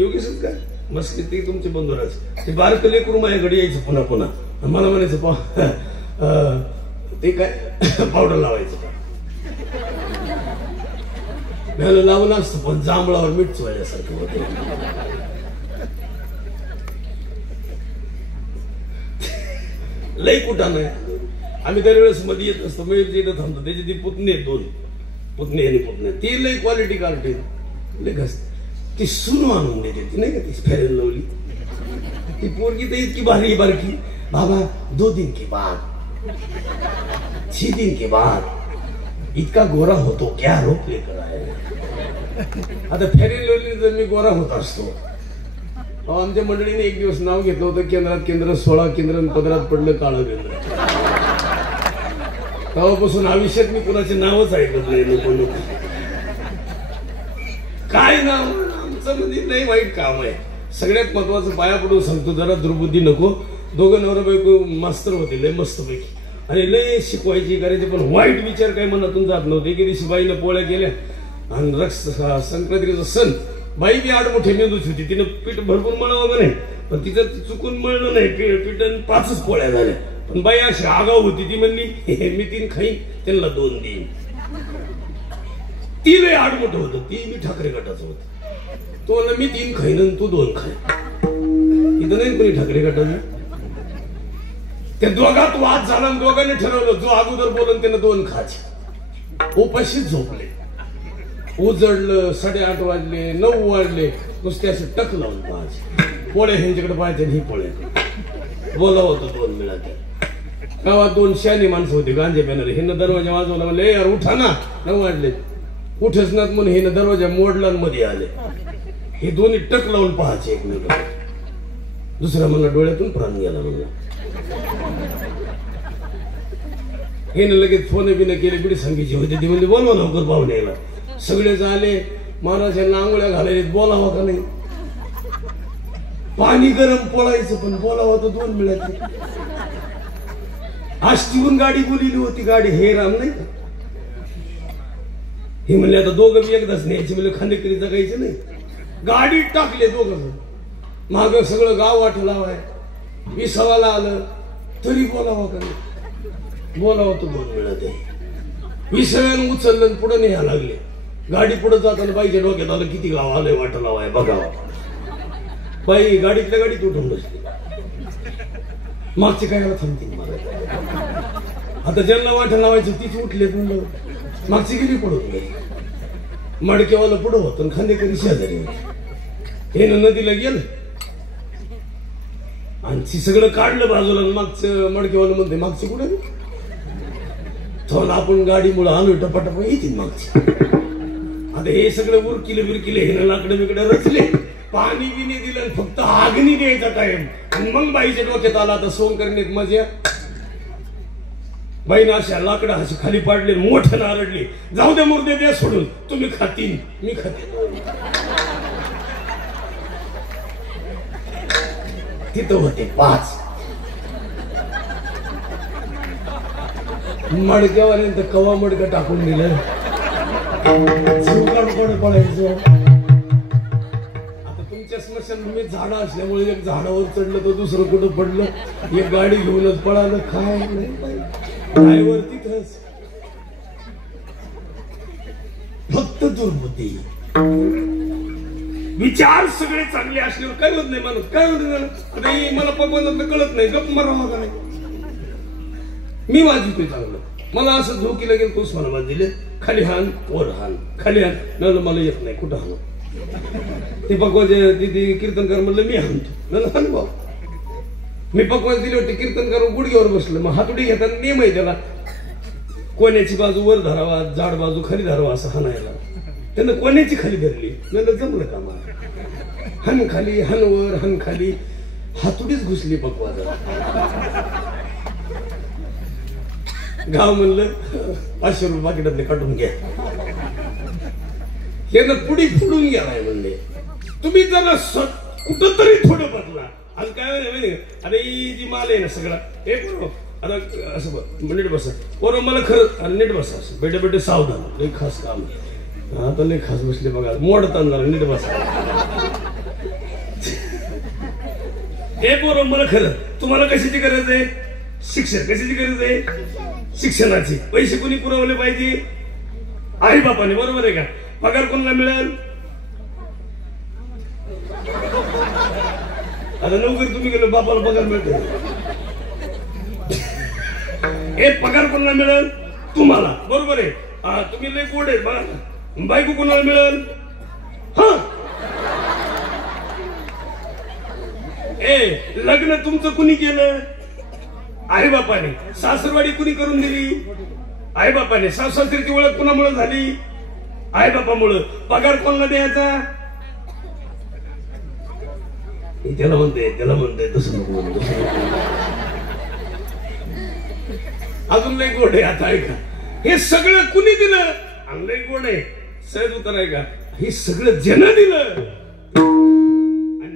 योगेशच काय बस ते तुमचे बंधुराज, ते बारक लेकरू माझ्याकडे यायचं पुन्हा पुन्हा. मला म्हणायचं, ते काय पावडर लावायचं का? मला लावलं असतं पण जांभळावर मीठ चोळल्यासारखं होतं. लई कुठा नाही. आम्ही दरवेळेस मध्ये येत असतो, मी इथं थांबतो. त्याची ती पुतणी आहे, 2 पुतणी आणि पुतणे, ती लई क्वालिटी काढते. लई घस ती सुनू आणून देते, ती नाही का ती फेरेल लावली ती पोरगी तर इतकी बारी बारकी. बाबा 2 दिन के बाद 6 दिन के बाद इतका गोरा होतो क्या रोक लेकर आए. आता फेरेल लावली तर मी गोरा होत असतो. आमच्या मंडळीने एक दिवस नाव घेतलं होतं, केंद्रात केंद्र 16 केंद्र, पदरात पडलं काळं केंद्र. तेव्हापासून आयुष्यात मी कुणाचे नावच ऐकत नाही. नको काय नाव आमचं म्हणजे नाही वाईट काम आहे. सगळ्यात महत्वाचं पाया पडून सांगतो, जरा दुर्बुद्धी नको. दोघं नवरा बायको मास्तर होते, लय मस्त पैकी, आणि लय शिकवायची करायची, पण वाईट विचार काही मनातून जात नव्हते. एके दिवशी बाईनं पोळ्या केल्या आणि संक्रांतीचा सण. बाई बी आडमोठे मेंदूच होती, तिनं पीठ भरपूर मळलं वगैरे, पण तिचं चुकून मळलं नाही पीठ, 5च पोळ्या झाल्या. पण बाई अशी आगाव होती, ती म्हणली मी 3 खाईन, त्यांना 2 देईन. ती लय आडमोठं होतं, ती मी ठाकरे गटाचं होतं. तो म्हणला मी 3 खाईन तू 2 खाय. इथं नाही कोणी ठाकरे गटाचं. त्या दोघात वाद झाला, दोघांनी ठरवलं जो अगोदर बोलून त्यानं 2 खायचे. उपाशीच झोपले. उजडलं, 8:30 वाजले, 9 वाजले, नुसते असं टक लावून पाहायचे. पोळ्या ह्यांच्याकडे पाहायचे, ही पोळ्या बोला होतं 2 मिळाले. गावात 2 शहाणी माणसं होती, गांजे पेनारे. हिनं दरवाजा वाजवला, म्हणले यार उठा ना, 9 वाजले. उठच नात म्हणून हिनं दरवाजा मोडला मध्ये आले. हे दोन्ही टक लावून पाहायचे एकमेकांना. दुसरा म्हणला डोळ्यातून प्राण गेला म्हणला. हे ना लगेच फोन बिन केले बिडी सांगायची होते ती म्हणजे बोलवा लवकर पाहुणे यायला. सगळेच आले. महाराज यांना आंघोळ्या घालायला बोलावं का नाही. पाणी गरम पळायचं पण बोलावं तर 2 मिळायचे. आष्टीहून गाडी बोलिली होती. गाडी हे राम नाही का हे म्हणले आता दोघं बी एकदाच न्यायचे म्हणजे खांदेकरी जगायचं नाही. गाडी टाकले दोघं. माग सगळं गाव वाट लावाय. विसावाला आलं तरी बोलावं का नाही. बोलावं तर 2 मिळत आहे. विसव्यानं उचललं पुढे न्यायला लागले. गाडी पुढे जाताना बाईच्या डोक्यात आलं किती गाव आलंय वाट लावाय बघावा. बाई गाडीतल्या गाडीत उठून बसली. मागचे काय थांबतील मला. आता ज्यांना वाट लावायचं तीच उठले म्हणलं. मागची गेली पडून गेली. मडक्यावाला पुढं होतं खांदेकरी शेजारी होते. हे नदीला गेलं आणि सगळं काढलं बाजूला. मागचं मडक्यावाला म्हणते मागची कुठे थोडं आपण गाडीमुळे आलो टपाटप येतील मागची. आता हे सगळं उरकिले बिरकिले हे लाकडं बिकडं रचले. पाणी बिनी दिलं फक्त आग्नी द्यायचा टाइम. आणि मग बाईच्या डोक्यात आला आता सोंग करण्यात मजा. बाईनं अशा लाकडं अशी खाली पाडले मोठं नारडली. जाऊ दे मुर्दे द्या सोडून तुम्ही खातीन मी खाते. तिथं होते 5 मडक्यावाल्यानं तर कवा मडकं टाकून दिलं. पडायचं. आता तुमच्या स्मशानभूमीत झाडं असल्यामुळे एक झाडावर चढलं तर दुसरं कुठं पडलं. एक गाडी घेऊनच पळालं. काय नाही ड्रायव्हर तिथंच. फक्त दुर्बुद्धी. विचार सगळे चांगले असल्यावर काय होत नाही माणूस. काय होत नाही मला पप्पांना कळत नाही. गप मरावा का नाही. मी वाजवतोय चांगलं. मला असं झोकीला गेलं तोच मला दिले. खाली हान वर हान खाली हान न मला येत नाही कुठं हान. ते पकवाचे तिथे कीर्तनकार म्हणलं मी हाणतो. न हान भाऊ मी पकवाज दिली होती. कीर्तनकार गुडघ्यावर बसलं. मग हातुडी घेताना नियम आहे त्याला. कोण्याची बाजू वर धरावा जाड बाजू खाली धरावा असं हाणायला. त्यानं कोण्याची खाली धरली. न जमलं का मला. हन खाली हन वर हन खाली हातुडीच घुसली पकवाजाला. गाव म्हणलं 500 रुपये पाकिटातले काढून घ्या. हे ना पुढे फुडून गेलाय म्हणले. तुम्ही जरा कुठं तरी थोडं बदला. आज काय अरे जी माल आहे ना सगळा हे बरोबर. आता असं नीट बसा बरोबर. मला खरं नीट बसा. असं बेटे बेटे सावधान. लई खास काम. आता लई खास बसले बघा. मोडताना जरा नीट बसा. हे बरोबर मला खरं. तुम्हाला कशाची गरज आहे. शिक्षण कशाची गरज आहे. शिक्षणाची. पैसे कोणी पुरवले पाहिजे. आई बापाने. बरोबर आहे का. पगार कोणाला मिळेल. आता नोकरी तुम्ही गेलो बापाला पगार मिळतो. हे पगार कोणाला मिळेल. तुम्हाला. बरोबर आहे. तुम्ही लय गोड आहे बघा. बायको कोणाला मिळेल. हा लग्न तुमचं कुणी केलं. आई बापाने. सासरवाडी कुणी करून दिली. आई बापाने. सासरीची ओळख कुणामुळे झाली. आई बापामुळं. पगार कोणाला द्यायचा. त्याला म्हणते तसं नको. अजून लई गोड आहे. आता ऐका हे सगळं कुणी दिलं. लई गोड आहे. सहज उत्तर आहे का. हे सगळं जन दिलं.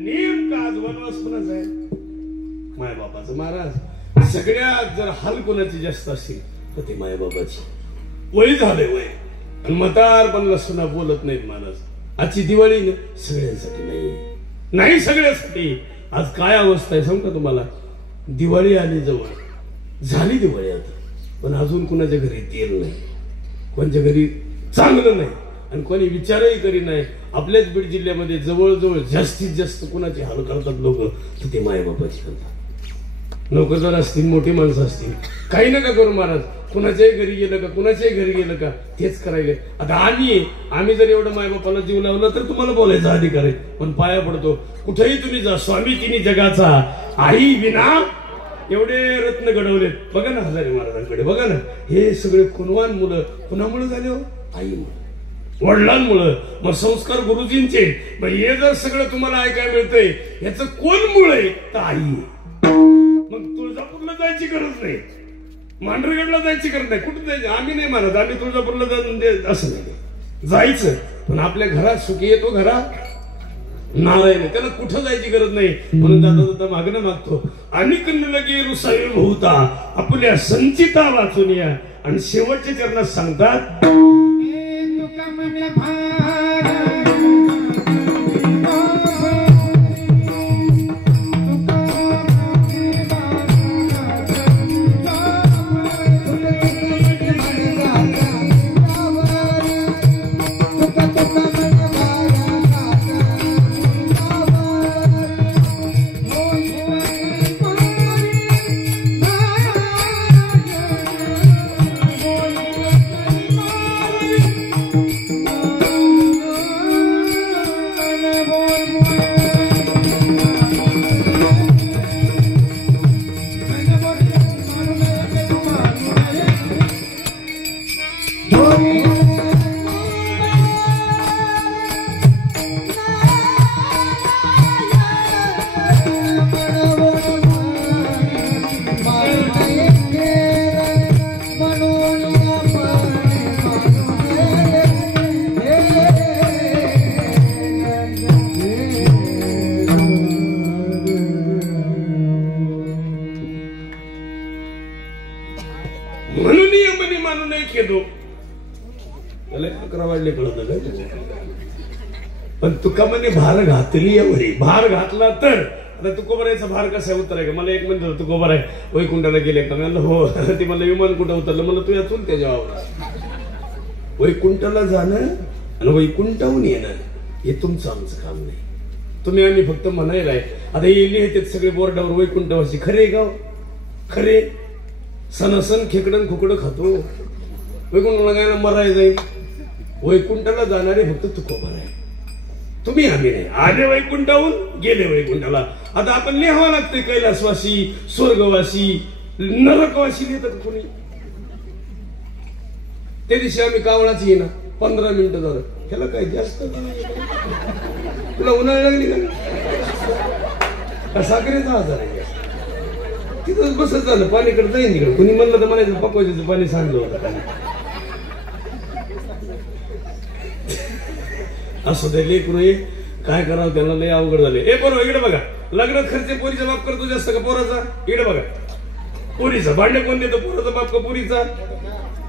नेमका आज वनवास कोणाचा आहे. माय बापाचं. महाराज सगळ्यात जर हाल कोणाची जास्त असतील तर ते माय बाबाची. वय झालंय वय. आणि म्हातारपणाला सुना बोलत नाहीत महाराज. आजची दिवाळी ना सगळ्यांसाठी नाही सगळ्यासाठी. आज काय अवस्था आहे सांगू का तुम्हाला. दिवाळी आली जवळ झाली दिवाळी आता. पण अजून कुणाच्या घरी तेल नाही. कोणाच्या घरी चांगलं नाही. आणि कोणी विचारही करी नाही. आपल्याच बीड जिल्ह्यामध्ये जवळजवळ जास्तीत जास्त कुणाची हाल करतात लोक तर ते मायबापाची करतात. नोकरदार असतील मोठी माणसं असतील काही नका करू महाराज. कुणाच्याही घरी गेलं का कुणाच्याही घरी गेलं का तेच करायला. आता आम्ही जर एवढं मायबापाला जीव लावला तर तुम्हाला बोलायचा अधिकार आहे. पण पाया पडतो कुठेही तुम्ही जा. स्वामी तिन्ही जगाचा आई विना एवढे रत्न घडवलेत. बघा ना हजारे महाराजांकडे. बघा ना हे सगळे कुणवान मुलं कुणामुळे झाले हो. आईमुळे. वडिलांमुळं, मग संस्कार गुरुजींचे. मग हे जर सगळं तुम्हाला ऐकायला मिळतंय याचं कोण मूळ आहे? तर आई आहे. मग तुळजापूरला जायची गरज नाही, मांढरगडला जायची गरज नाही. कुठे जायचं आम्ही नाही म्हणत, आम्ही तुळजापूरला म्हणजे असं नाही जायचं, पण आपल्या घरात सुखी येतो घरात नारायण, त्याला कुठं जायची गरज नाही. म्हणून जाता जाता मागणं मागतो, अनेक लगे रुसावी बहुता आपल्या संचिता वाचून या. आणि शेवटच्या चरणात सांगतात, तुका म्हणे पण तुका म्हणे भार घातली एवढी. भार घातला तर आता तुकोबरायचा भार कसा उत्तर आहे का? मला एक म्हणतो तुकोबर आहे वैकुंठाला गेले का? म्हणलं हो. ती म्हणलं विमान कुठं उतरलं? म्हणलं तू यातून त्या जवाब. वैकुंठाला जाणं आणि वैकुंठाहून येणं हे तुमचं आमचं काम नाही. तुम्ही आम्ही फक्त म्हणायला आहे. आता हे लिहितात सगळे बोर्डावर वैकुंठवासी. खरे गाव खरे सणासण खेकडन खुकडं खातो. वैकुंठाला गायला मराय जाईल. वैकुंठाला जाणारे फक्त तुकोबर आहे, तुम्ही आम्ही नाही. आले वैकुंठाहून गेले वैकुंठाला. आता आपण लिहावं लागतंय कैलासवासी, स्वर्गवासी, नरकवासी लिहितात कोणी. त्या दिवशी आम्ही कावळाची येणार 15 मिनिटं झालं. ह्याला काय जास्त तुला उन्हाळी लागली का? साखरेचा आजार आहे तिथंच बसत झालं. पाणीकडे जाईन तिकडे. कुणी म्हणलं तर म्हणायचं पकवायचं पाणी सांगलं होतं. असं ते लेकरू काय करावं त्याला लय अवघड झाले. ए बरोबर इकडे बघा, लग्नात खर्च पोरीचा बाप करतो जास्त का पोराचा? इकडे बघा, पोरीचा. भांडे कोण देतं? पोराचा बाप का पोरीचा?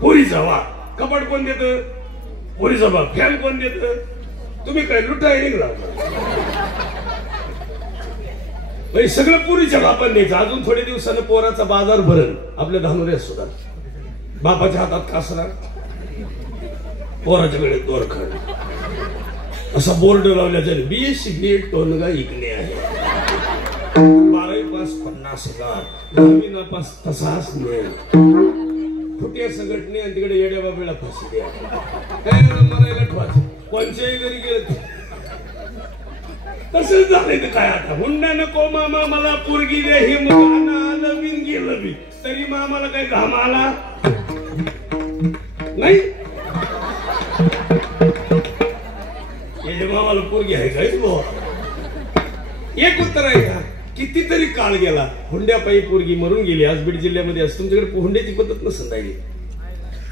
पोरीचा. वा. कपाट कोण देतं? पोरीचा बाप. फॅन कोण देतं? तुम्ही काय लुटाय निघला? सगळं पोरीच्या बापाने द्यायचं. अजून थोडे दिवसानं पोराचा बाजार भरण आपल्या धानुऱ्यात सुद्धा. बापाच्या हातात कासरा, पोराच्या वेळेत दोरखंड. असा बोर्ड लावल्या जाईल, BSc BEd टोनगा इकणे आहे. 12वी पास 50,000, 10वी नापास तसाच नाही. फुट्या संघटने आणि तिकडे येड्या बाबेला फाशी द्या. काय मरायला ठेवायचं कोणच्याही घरी गेलं तसंच झालंय. तर काय आता हुंडा नको मामा मला पोरगी द्या. हे मग आलं बिन गेलं बी तरी मामाला काय घाम आला नाही. मामाला पोरगी आहे काय? एक उत्तर आहे का? कितीतरी काळ गेला, हुंड्यापायी पोरगी मरून गेली. आज बीड जिल्ह्यामध्ये असं तुमच्याकडे हुंड्याची पद्धत नसेल राहिली.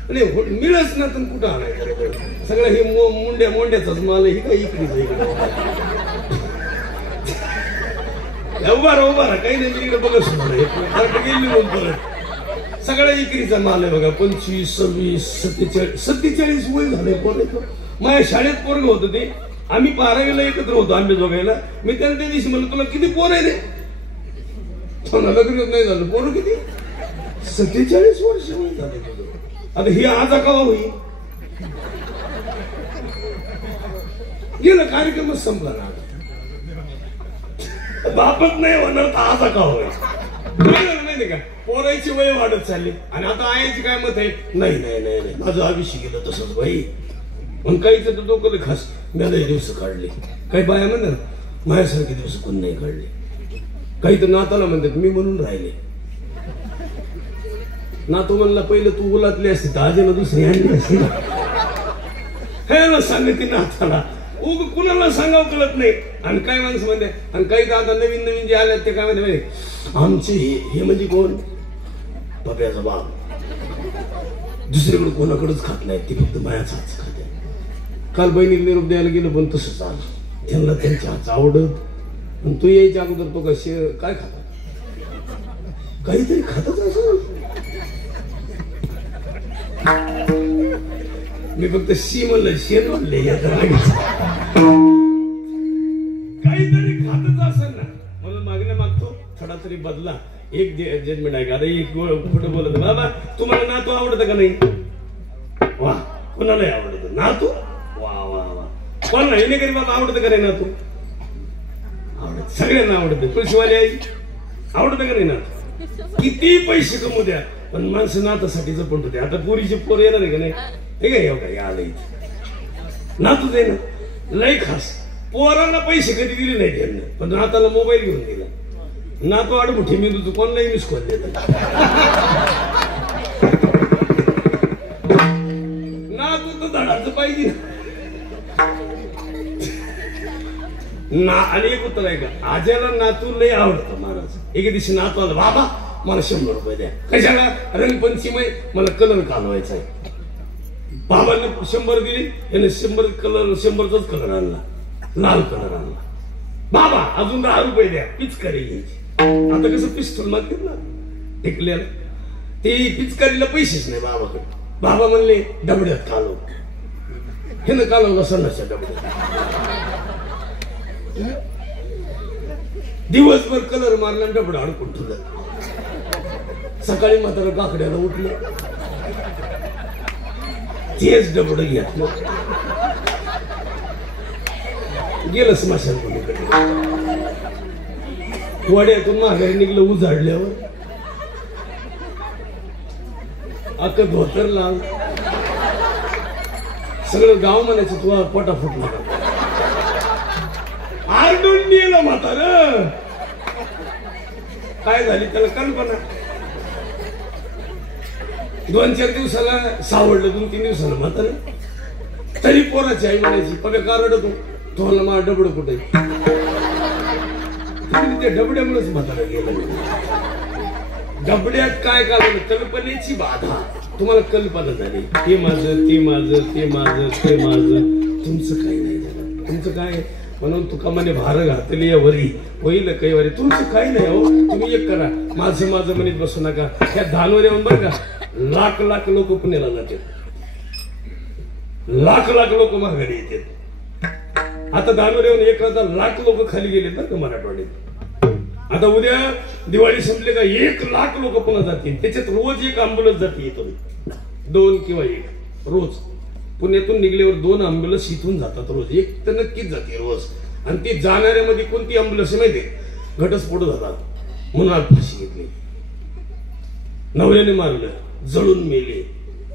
मिळच ना तर कुठं आणायचं? सगळं हे मोंड्याचाच माल आहे. ही काय इकडेच उभा राहा काही नाही. मी इकडे बघत गेली म्हणून परत सगळ्या इकरीचा माल आहे बघा. 25, 26, 47 वय झाले पोरं. माझ्या शाळेत पोरग होतं ते. आम्ही 12वीला एकत्र होतो आंबेजोगाईला. मी त्याला त्या दिवशी म्हणलं तुला किती पोर आहे रे? लग्न नाही झालं. पोरं किती? 47 वर्ष झाले. आता ही आजा का होई गेलं कार्यक्रमच संपला ना. बापच नाही होणार तर आजा का होय? नाही का? पोरायची वय वाढत चालली आणि आता आयाची काय मत आहे? नाही नाही नाही नाही माझं आयुष्य गेलं तसंच बाई. पण काहीच तर डोकं खास मला दिवस काढले. काही बाया म्हणतात माझ्यासारखे दिवस कोण नाही काढले. काही तर नाताला म्हणतात मी म्हणून राहिले. नातू म्हणला पहिलं तू उलातली असते तर आजीला दुसरी आणली असती. ह्याला सांगते नाथाला कुणाला सांगावं कळत नाही. आणि काय माणसं म्हणते आणि काही आता नवीन नवीन जे आले ते काय म्हणते आमचे हे म्हणजे कोण पप्याचा बाप दुसरीकडे कोणाकडेच खात नाही ते फक्त मायाच हातच खाते. काल बहिणीला निरोप द्यायला गेलो पण तसंच आलं त्यांना त्यांच्या हातच आवडत. पण तू यायच्या अगोदर तो काय खातात काहीतरी खातच असं. मी फक्त शी म्हणलं शेण म्हणले काहीतरी खातच असेल ना म्हणून मागण्या मागतो थोडा तरी बदला. एक जजमेंट आहे का आता एक खोटं बोलत बाबा तुम्हाला नातू आवडतं का नाही वा कोणालाही आवडतं नातू वा वा वा कोण नाही नाही करी बाबा आवडतं का नाही नातू आवडत सगळ्यांना आवडतं. तुळशीवाली आई आवडतं का नाही नातू किती पैसे कमवू द्या पण माणसं नातासाठी जपत होते. आता पोरीची पोर येणार आहे का नाही हे काय येऊ काय आलं इथे नातूच आहे ना लय खास. पोरांना पैसे कधी दिले नाही त्यांना पण नाताला मोबाईल घेऊन दिला. नातू आडमुठी मी तुझं कोणलाही मिस कॉल देत नातू तर धडाचं पाहिजे ना. आणि एक उत्तर आहे का आज्याला नातू लय आवडतं महाराज. एके दिवशी नातू आला बाबा मला 100 रुपये द्या कशाला रंगपंचमी मला कलर कालवायचा आहे. बाबांनी 100 दिले याने 100 कलर 100चाच कलर आणला लाल कलर आणला. बाबा अजून 10 रुपये द्या पिचकारी घ्यायची. आता कसं पिस्तूल मागतील ना टिकल्याला ते पिचकारीला पैसेच नाही बाबाकडे. बाबा म्हणले डबड्यात कालव हे ना कालवला सणाच्या डबड्यात दिवसभर कलर मारला डबडा अडकून ठेवलं. सकाळी म्हातारा काकड्याला उठलं तेच डबड घेतलं गेलं स्मशानभूमीकडे. वड्यातून माघारी निघलं उजाडल्यावर अख्खं धोतर लाल सगळं गाव म्हणायचं तू पोटा फुटला आरडून गेलं म्हातार. काय झाली त्याला कल्पना 2-4 दिवसाला सावडलं 2-3 दिवसाला म्हातार. तरी पोराची आई म्हणायची पप्या का रडतो तुम्हाला मा डबड कुठे त्या डबड्यामुळेच म्हातारा गेलं. डबड्यात काय काढलं कल्पनेची बाधा तुम्हाला कल्पना झाली ते माझं ते माझं ते माझं ते माझं तुमचं काही नाही झालं. तुमचं काय म्हणून तुका म्हणे भार घातली वरी होईल काही वरी तुमचं काही नाही हो. तुम्ही एक करा माझं माझं म्हणत बसू नका. ह्या धानवर येऊन बरं का लाख लाख लोक पुण्याला जातात लाख लाख लोक माघारी येतात. आता धानवर येऊन 1,000 लाख लोक खाली गेलेत बरं का मराठवाड्यात. आता उद्या दिवाळी संपली का 1 लाख लोक पुन्हा जातील. त्याच्यात रोज एक अँब्युलन्स जाते इथून 2 किंवा 1 रोज. पुण्यातून निघल्यावर 2 अँब्युलन्स इथून जातात रोज. एक तर नक्कीच जाते रोज. आणि ती जाणाऱ्यामध्ये कोणती अँब्युलन्स माहितीये घटस्फोट झाला म्हणून फाशी घेतली नवऱ्याने मारलं जळून मेले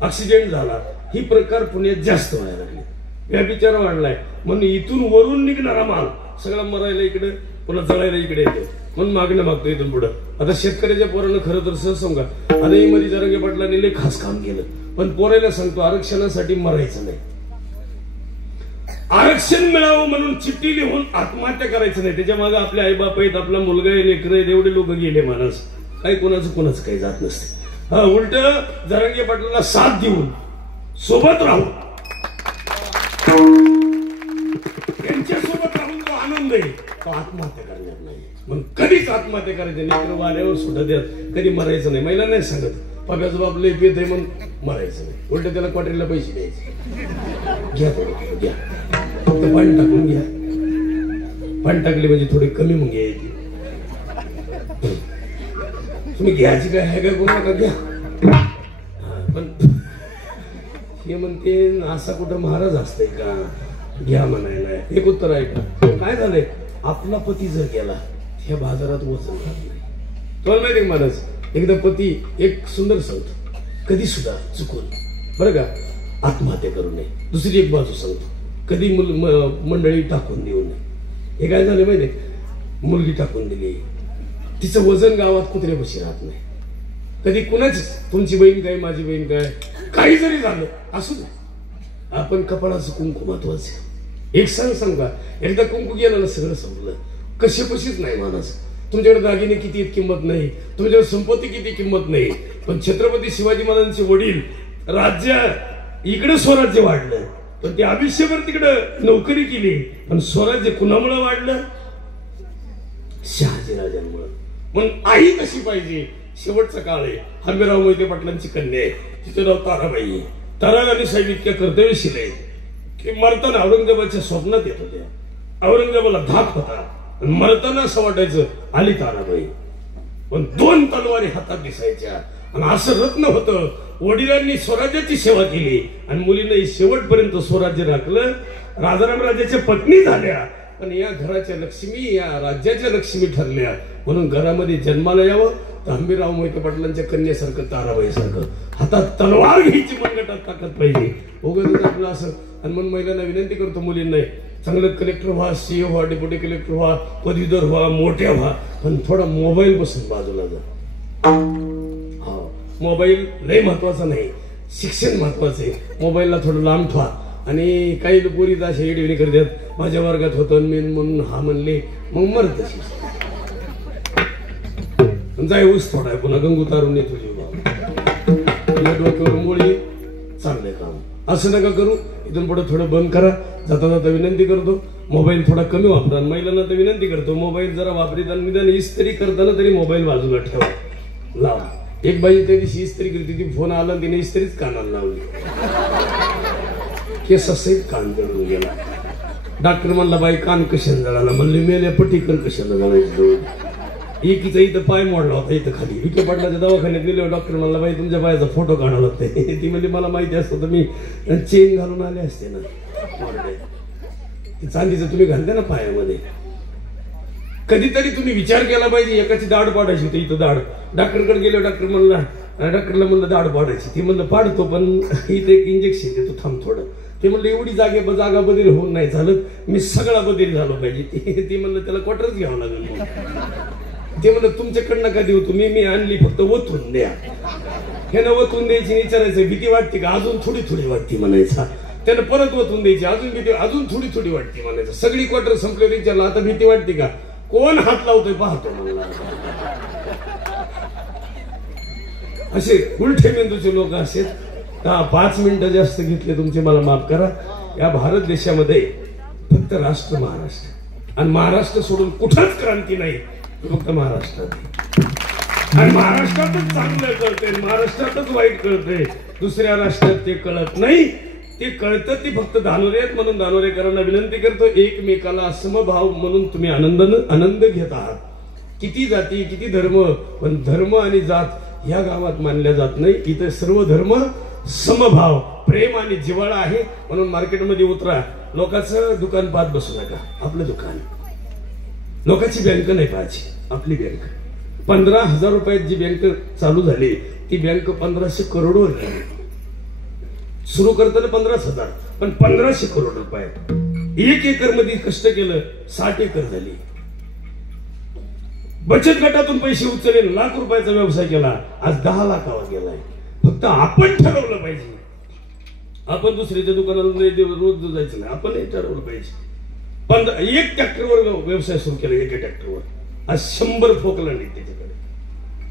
ऍक्सिडेंट झाला. ही प्रकार पुण्यात जास्त व्हायला लागले. व्यापिचार वाढलाय म्हणून इथून वरून निघणारा माल सगळा मरायला इकडे पुन्हा जळायला इकडे येतो म्हणून मागणं मागतो इथून पुढं. आता शेतकऱ्याच्या पोरानं खरं तर सहज सांगा आता मध्ये जरांगे पाटलांनी लय खास काम केलं पण पोरायला सांगतो आरक्षणासाठी मरायचं नाही. आरक्षण मिळावं म्हणून चिठ्ठी लिहून आत्महत्या करायचं नाही. त्याच्या मागे आपले आई बाप आहेत आपला मुलगा आहे लेकर आहेत एवढे लोक गेले माणूस काही कोणाचं काही जात नसते. हा उलट जरांगे पाटलांना साथ देऊन सोबत राहून त्यांच्यासोबत राहून तो आनंद आहे तो आत्महत्या करणार नाही. म्हणून कधीच आत्महत्या करायचं नाही. वाऱ्यावर सुद्धा द्यात कधी मरायचं नाही. महिला नाही सांगत पगाचं बाप लय पेत आहे म्हणून मरायचं नाही. उलट त्याला क्वार्टरला पैसे द्यायचे घ्या थोडं घ्या फक्त पाणी टाकून घ्या. पाणी टाकले म्हणजे थोडे कमी मग घ्यायची. तुम्ही घ्यायची काय आहे काय करू नका घ्या. पण हे म्हणते असा कुठं महाराज असतंय का घ्या म्हणायला. एक उत्तर आहे का काय झालंय आपला पती जर गेला ह्या बाजारात वचन राहत नाही. तुम्हाला माहिती महाराज एकदा पती एक सुंदर सांगतो कधी सुद्धा चुकून बरं का आत्महत्या करू नये. दुसरी एक बाजू सांगतो कधी मंडळी टाकून देऊ नये. हे काय झालं माहितीये मुलगी टाकून दिली तिचं वजन गावात कुत्र्यापाशी राहत नाही. कधी कुणाच तुमची बहीण काय माझी बहीण काय काही जरी झालं असू दे आपण कपाळाचं कुंकू महत्वाचं. एक सांग का, एकदा कुंकू गेलं ना सगळं संपलं. कशापशीच नाही माणूस. तुमच्याकडे दागिने किती किंमत नाही, तुमच्याकडे संपत्ती किती किंमत नाही, पण छत्रपती शिवाजी महाराजांचे वडील राज्य इकडे स्वराज्य वाढलं, पण ते आयुष्यभर तिकडं नोकरी केली, पण स्वराज्य कुणामुळे वाढलं? शहाजीराजांमुळे. म्हणून आई कशी पाहिजे? शेवटचा काळ आहे. हंबीरराव मोहिते पाटलांची कन्या आहे, तिचं नाव ताराबाई आहे. ताराबाई साहेब इतक्या कर्तव्यशील आहे की मरताना औरंगजेबाच्या स्वप्नात येत होत्या. औरंगजेबाला धाक होता, मरताना असं वाटायचं आली ताराबाई, पण 2 तलवारी हातात दिसायच्या. आणि असं रत्न होतं. वडिलांनी स्वराज्याची सेवा केली आणि मुलींनी शेवटपर्यंत स्वराज्य राखलं. राजाराम राजाच्या पत्नी झाल्या, पण या घराच्या लक्ष्मी, या राज्याच्या लक्ष्मी ठरल्या. म्हणून घरामध्ये जन्माला यावं तर हंबीरराव मोहिते पाटलांच्या कन्यासारखं, ताराबाईसारखं हातात तलवार घ्यायची मनगटात ताकद पाहिजे. उगाच आपलं असं. आणि म्हणून महिलांना विनंती करतो, मुलींना चांगलं कलेक्टर व्हा, सीए व्हा, डेप्युटी कलेक्टर व्हा, पदवीधर व्हा, मोठ्या व्हा, पण थोडा मोबाईल बसून बाजूला जा. हा, मोबाईल लय महत्वाचा नाही, शिक्षण महत्वाचं आहे. मोबाईलला थोडं लांब ठेवा. आणि काही पोरी अशा येडीवेडी करतात, माझ्या वर्गात होतं मी म्हणून हा म्हणले, मग मरत तशी जाय ऊस थोडा आहे, पुन्हा गंगू तारून ये तुझी डोक्यावर मुळी चाललंय काम. असं नका करू. इथून पुढे थोडं बंद करा. जाता जाता विनंती करतो, मोबाईल थोडा कमी वापरा. महिलांना तर विनंती करतो, मोबाईल जरा वापरीताना निदान इस्त्री करताना तरी मोबाईल बाजूला ठेवा, लावा. एक बाई त्या दिवशी इस्त्री करते, ती फोन आला, तिने इस्त्रीच कानाला लावली, केस सहित कान जळून गेला. डॉक्टर म्हणला, बाई कान कशाने जळाला? म्हणले, मेल्या पटीकर कशाला जळायचं? एकीचा इथं पाय मोडला होता, इथं खाली. विखे पाटलाच्या दवाखान्यात नेले. डॉक्टर म्हणला, बाई तुमच्या पायाचा फोटो काढावा लागते. ती म्हणजे मला माहिती असतं तर मी चेन घालून आले असते ना. चांदीचं तुम्ही घालते ना पायामध्ये. कधीतरी तुम्ही विचार केला पाहिजे. एकाची दाढ पाडायची होती, इथं दाढ. डॉक्टरकडे गेलो, डॉक्टरला म्हणलं दाढ पाडायची. ती म्हणलं पाडतो, पण इथे एक इंजेक्शन देतो, थांब थोडं. ते म्हणलं एवढी जागा बदल होऊन नाही झालं, मी सगळा बदल झालो पाहिजे. ती म्हणलं त्याला क्वार्टरच घ्यावं लागेल. ते म्हणलं तुमच्याकडनं का देऊ तुम्ही? मी आणली, फक्त ओतून द्या. हे ना ओतून द्यायची, विचारायचं भीती वाटते का? अजून थोडी थोडी वाटते म्हणायचा. त्यानं परत ओतून द्यायची, अजून भीती, अजून थोडी थोडी वाटते म्हणायचं. सगळी क्वार्टर संपल्यावर विचारलं, आता भीती वाटते का? कोण हात लावतोय पाहतो म्हणला. असे उलटे मेंदूचे लोक असेल. 5 मिनिटं जास्त घेतले तुमचे, मला माफ करा. या भारत देशामध्ये फक्त राष्ट्र महाराष्ट्र, आणि महाराष्ट्र सोडून कुठंच क्रांती नाही, फक्त महाराष्ट्रात. आणि महाराष्ट्रातच चांगलं कळतंय, महाराष्ट्रातच वाईट कळतंय. दुसऱ्या राष्ट्रात ते कळत नाही. ते कळतं ती फक्त धानोरेत. म्हणून धानोरेकरांना विनंती करतो, एकमेकाला समभाव म्हणून तुम्ही आनंद घेत आहात. किती जाती, किती धर्म, पण धर्म आणि जात या गावात मानल्या जात नाही. इथे सर्व धर्म समभाव, प्रेम आणि जिव्हाळा आहे. म्हणून मार्केटमध्ये उतरा, लोकांचं दुकान पाहत बसू नका. आपलं दुकान, लोकांची बँक नाही पाहायची, आपली बँक. 15,000 रुपयात जी बँक चालू झाली, ती बँक 1500 करोडवर झाली. सुरू करताना 15,000, पण 1500 करोड रुपये. 1 एकर मध्ये कष्ट केलं, 60 एकर झाली. बचत गटातून पैसे उचलले, लाख रुपयाचा व्यवसाय केला, आज 10 लाखावर गेलाय. फक्त आपण ठरवलं पाहिजे. आपण दुसऱ्याच्या दुकानाला रोज जायचं नाही, आपण ठरवलं पाहिजे. 1 ट्रॅक्टरवर व्यवसाय सुरू केला, 1 ट्रॅक्टरवर. आज 100 फोकलँड आहेत त्याच्याकडे.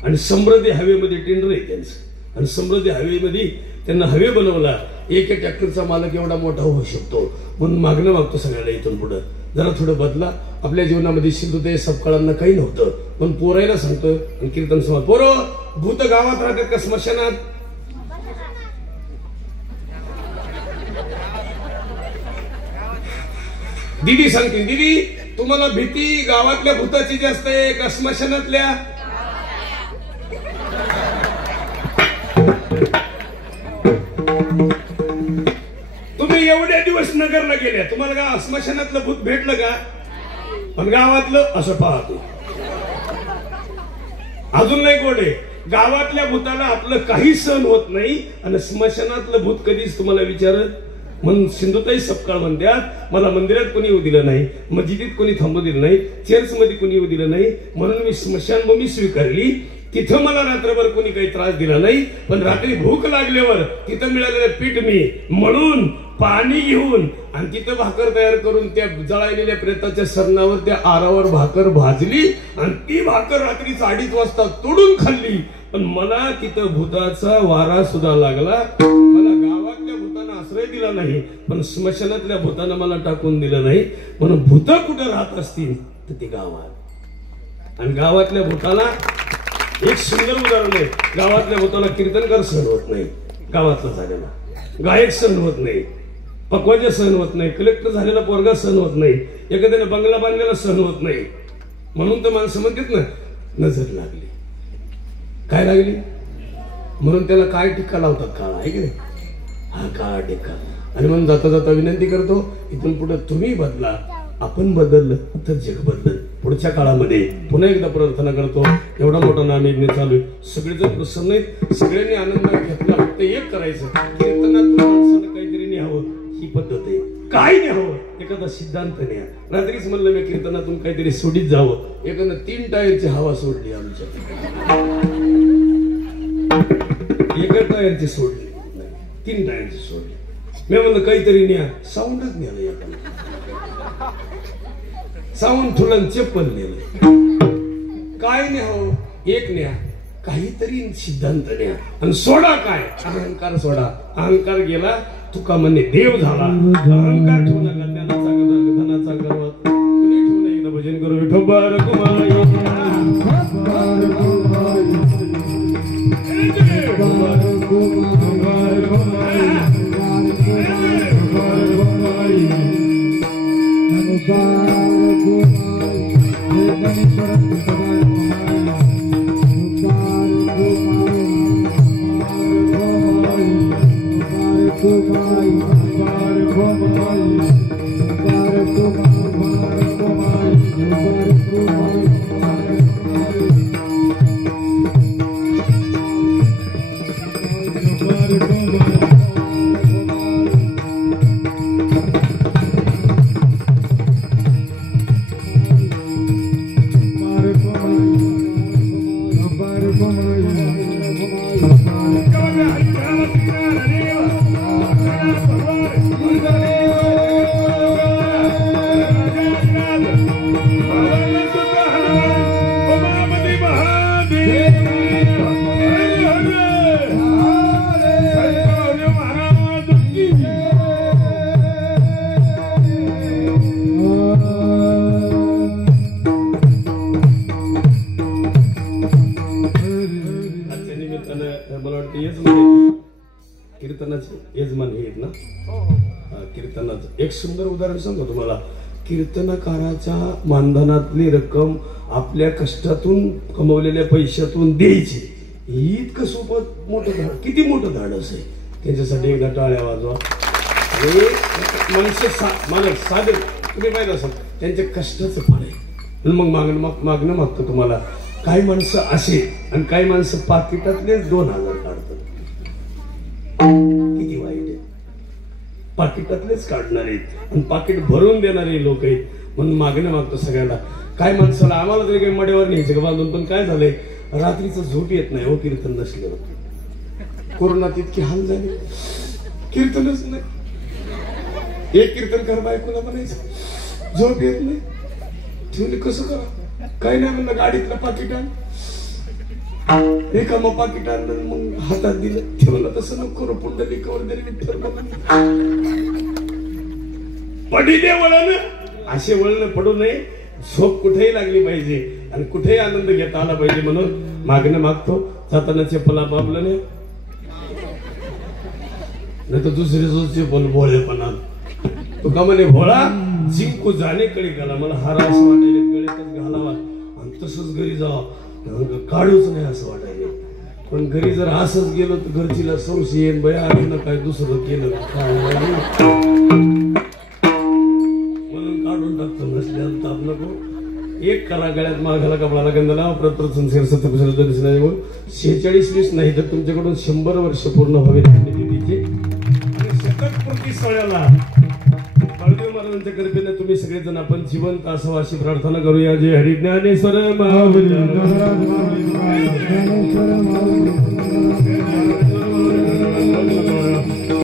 आणि समृद्धी हवेमध्ये टेंडर आहे त्यांचं. आणि समृद्धी हवेमध्ये त्यांना हवे बनवला. 1 ट्रॅक्टरचा मालक एवढा मोठा होऊ शकतो. म्हणून मागणं मागतो सगळ्याला, इथून पुढे जरा थोडं बदला. आपल्या जीवनामध्ये सिंधुताई सपकाळांना काही नव्हतं, पण पोरायला सांगतो. आणि कीर्तन समाज, पोरं भूत गावात राहतात का स्मशानात? दीदी सांगतील, दीदी तुम्हाला भीती गावातल्या भूताची जास्त आहे का स्मशानातल्या? तुम्ही एवढ्या दिवस नगरला गेल्या, तुम्हाला का स्मशानातलं भूत भेटलं का? पण गावातलं असं पाहतो. अजून नाही गोडे, गावातल्या भूताला आपलं काही सहन होत नाही, आणि स्मशानातलं भूत कधीच तुम्हाला विचारत. म्हणून सिंधुताई सपकाळ म्हणतात, मला मंदिरात कोणी येऊ दिलं नाही, मस्जिदीत कोणी थांबू दिलं नाही, चर्च मध्ये कोणी येऊ दिलं नाही, म्हणून मी स्मशानभूमी स्वीकारली. तिथं मला रात्रभर कोणी काही त्रास दिला नाही, पण रात्री भूक लागल्यावर तिथं मिळालेलं पीठ मी म्हणून पाणी घेऊन आणि तिथं भाकर तयार करून त्या जळालेल्या प्रेताच्या सरणावर त्या आरावर भाकर भाजली आणि ती भाकर रात्री 2:30 वाजता तोडून खाल्ली. पण मला तिथं भूताचा वारा सुद्धा लागला. मला गावातल्या भूतांना आश्रय दिला नाही, पण स्मशानातल्या भूतांना मला टाकून दिलं नाही. म्हणून भूत कुठं राहत असतील तर ते गावात. आणि गावातल्या भूताला एक सुंदर उदाहरण आहे. गावातल्या भूताला कीर्तनकार सहन होत नाही, गावातला झालेला गायक सहन होत नाही, पकवाजा सहन होत नाही, कलेक्टर झालेला पोरगा सहन होत नाही, एखाद्याने बंगला बांधलेला सहन होत नाही. म्हणून तर माणसं म्हणतात ना, नजर लागली. काय लागली? म्हणून त्याला काय टिक्का लावतात, काळा आहे की नाही, हा काळा टिक्का. आणि म्हणून जाता जाता विनंती करतो, इथून पुढे तुम्ही बदला, आपण बदललं तर जग बदललं. पुढच्या काळामध्ये पुन्हा एकदा प्रार्थना करतो. एवढा मोठा नामयज्ञ चालू आहे, सगळेजण प्रसन्न आहेत, सगळ्यांनी आनंद घेतला. फक्त एक करायचं, कीर्तनातून माणसानं काहीतरी न्यावं, ही पद्धत आहे. काय न्यावं? एखादा सिद्धांत न्या. रात्रीच म्हणलं मी कीर्तनातून काहीतरी सोडीत जावं, एखादं 3 टायरची हवा सोडली आमच्या, एका टायरची सोडली, 3 टायरची सोडली. मी म्हणलं काहीतरी न्या, साऊंडच न्याला एकाला, साऊंड थोडं चप्पल नेलं. काय न्यावं? एक न्या, काहीतरी सिद्धांत न्या. आणि सोडा काय? अहंकार सोडा. अहंकार गेला, तुका म्हणे देव झाला. अहंकार ठेवू नका, ज्ञानाचा धनाचा गर्व कुणी ठेवू नये. एकदा भजन करू. विठोबा रघुमाई एक सुंदर उदाहरण सांगतो तुम्हाला. कीर्तनकाराच्या मानधनातली रक्कम आपल्या कष्टातून कमवलेल्या पैशातून द्यायची, इतकं सोपं मोठं धाड, किती मोठं धाडस आहे. त्यांच्यासाठी एकदा टाळ्या वाजवा. माणसं साधे तुम्ही पाहिजे असाल, त्यांच्या कष्टाचं फळ आहे. मग मागणं मागतो तुम्हाला. काही माणसं असे आणि काही माणसं पाकिटातलेच 2000 काढतात. किती वाईट आहे. पाकिटातलेच काढणार आहेत आणि पाकिट भरून देणारे लोक आहेत. म्हणून मागणं मागतो सगळ्यांना. काय माणसाला आम्हाला तरी काही मड्यावर न्यायचं का बांधून, पण काय झालंय, रात्रीचं झोप येत नाही हो कीर्तन नसल्यावर. कोरोनात इतकी हाल झाले, कीर्तनच नाही. एक कीर्तनकार बायकोला म्हणायचं झोप येत नाही, ठेवले कसं करा. काही नाही म्हणलं, गाडीतलं पाकिट आण, एका पाकिट आणलं, मग हातात दिलं, ठेवलं. तसं नको करू, पुंडलिकावर तरी विठ्ठल पडी दे वळण. असे वळण पडू नये. झोप कुठेही लागली पाहिजे आणि कुठेही आनंद घेता आला पाहिजे. म्हणून मागणं मागतो. जाताना चप्पला बाबलं नाही तर दुसरे चप्पल भोळेपणा. तुका म्हणे भोळा जिंकू जाणे कडे घाला. मला हारा असं वाटायला गळ्यातच घालावा आणि तसंच घरी जावा, काढूच नाही असं वाटायला. पण घरी जर असंच गेलो तर घरचीला संशय येईन, बया आम्ही काय दुसरं केलं म्हणून काढून टाकतो. नसल्यानं ताप नको. एक करा, गळ्यात माघाला कपडाला गंधला प्रप्रथम शिरसत दिसणार. 46-20 नाही तर तुमच्याकडून 100 वर्ष पूर्ण व्हावे पुण्यतिथीचे. आणि शतकपूर्ती सोहळ्याला बाळदेव महाराजांच्या कृपेने तुम्ही सगळेजण आपण जिवंत असावं अशी प्रार्थना करूया. जय हरी ज्ञानेश्वर महाराज.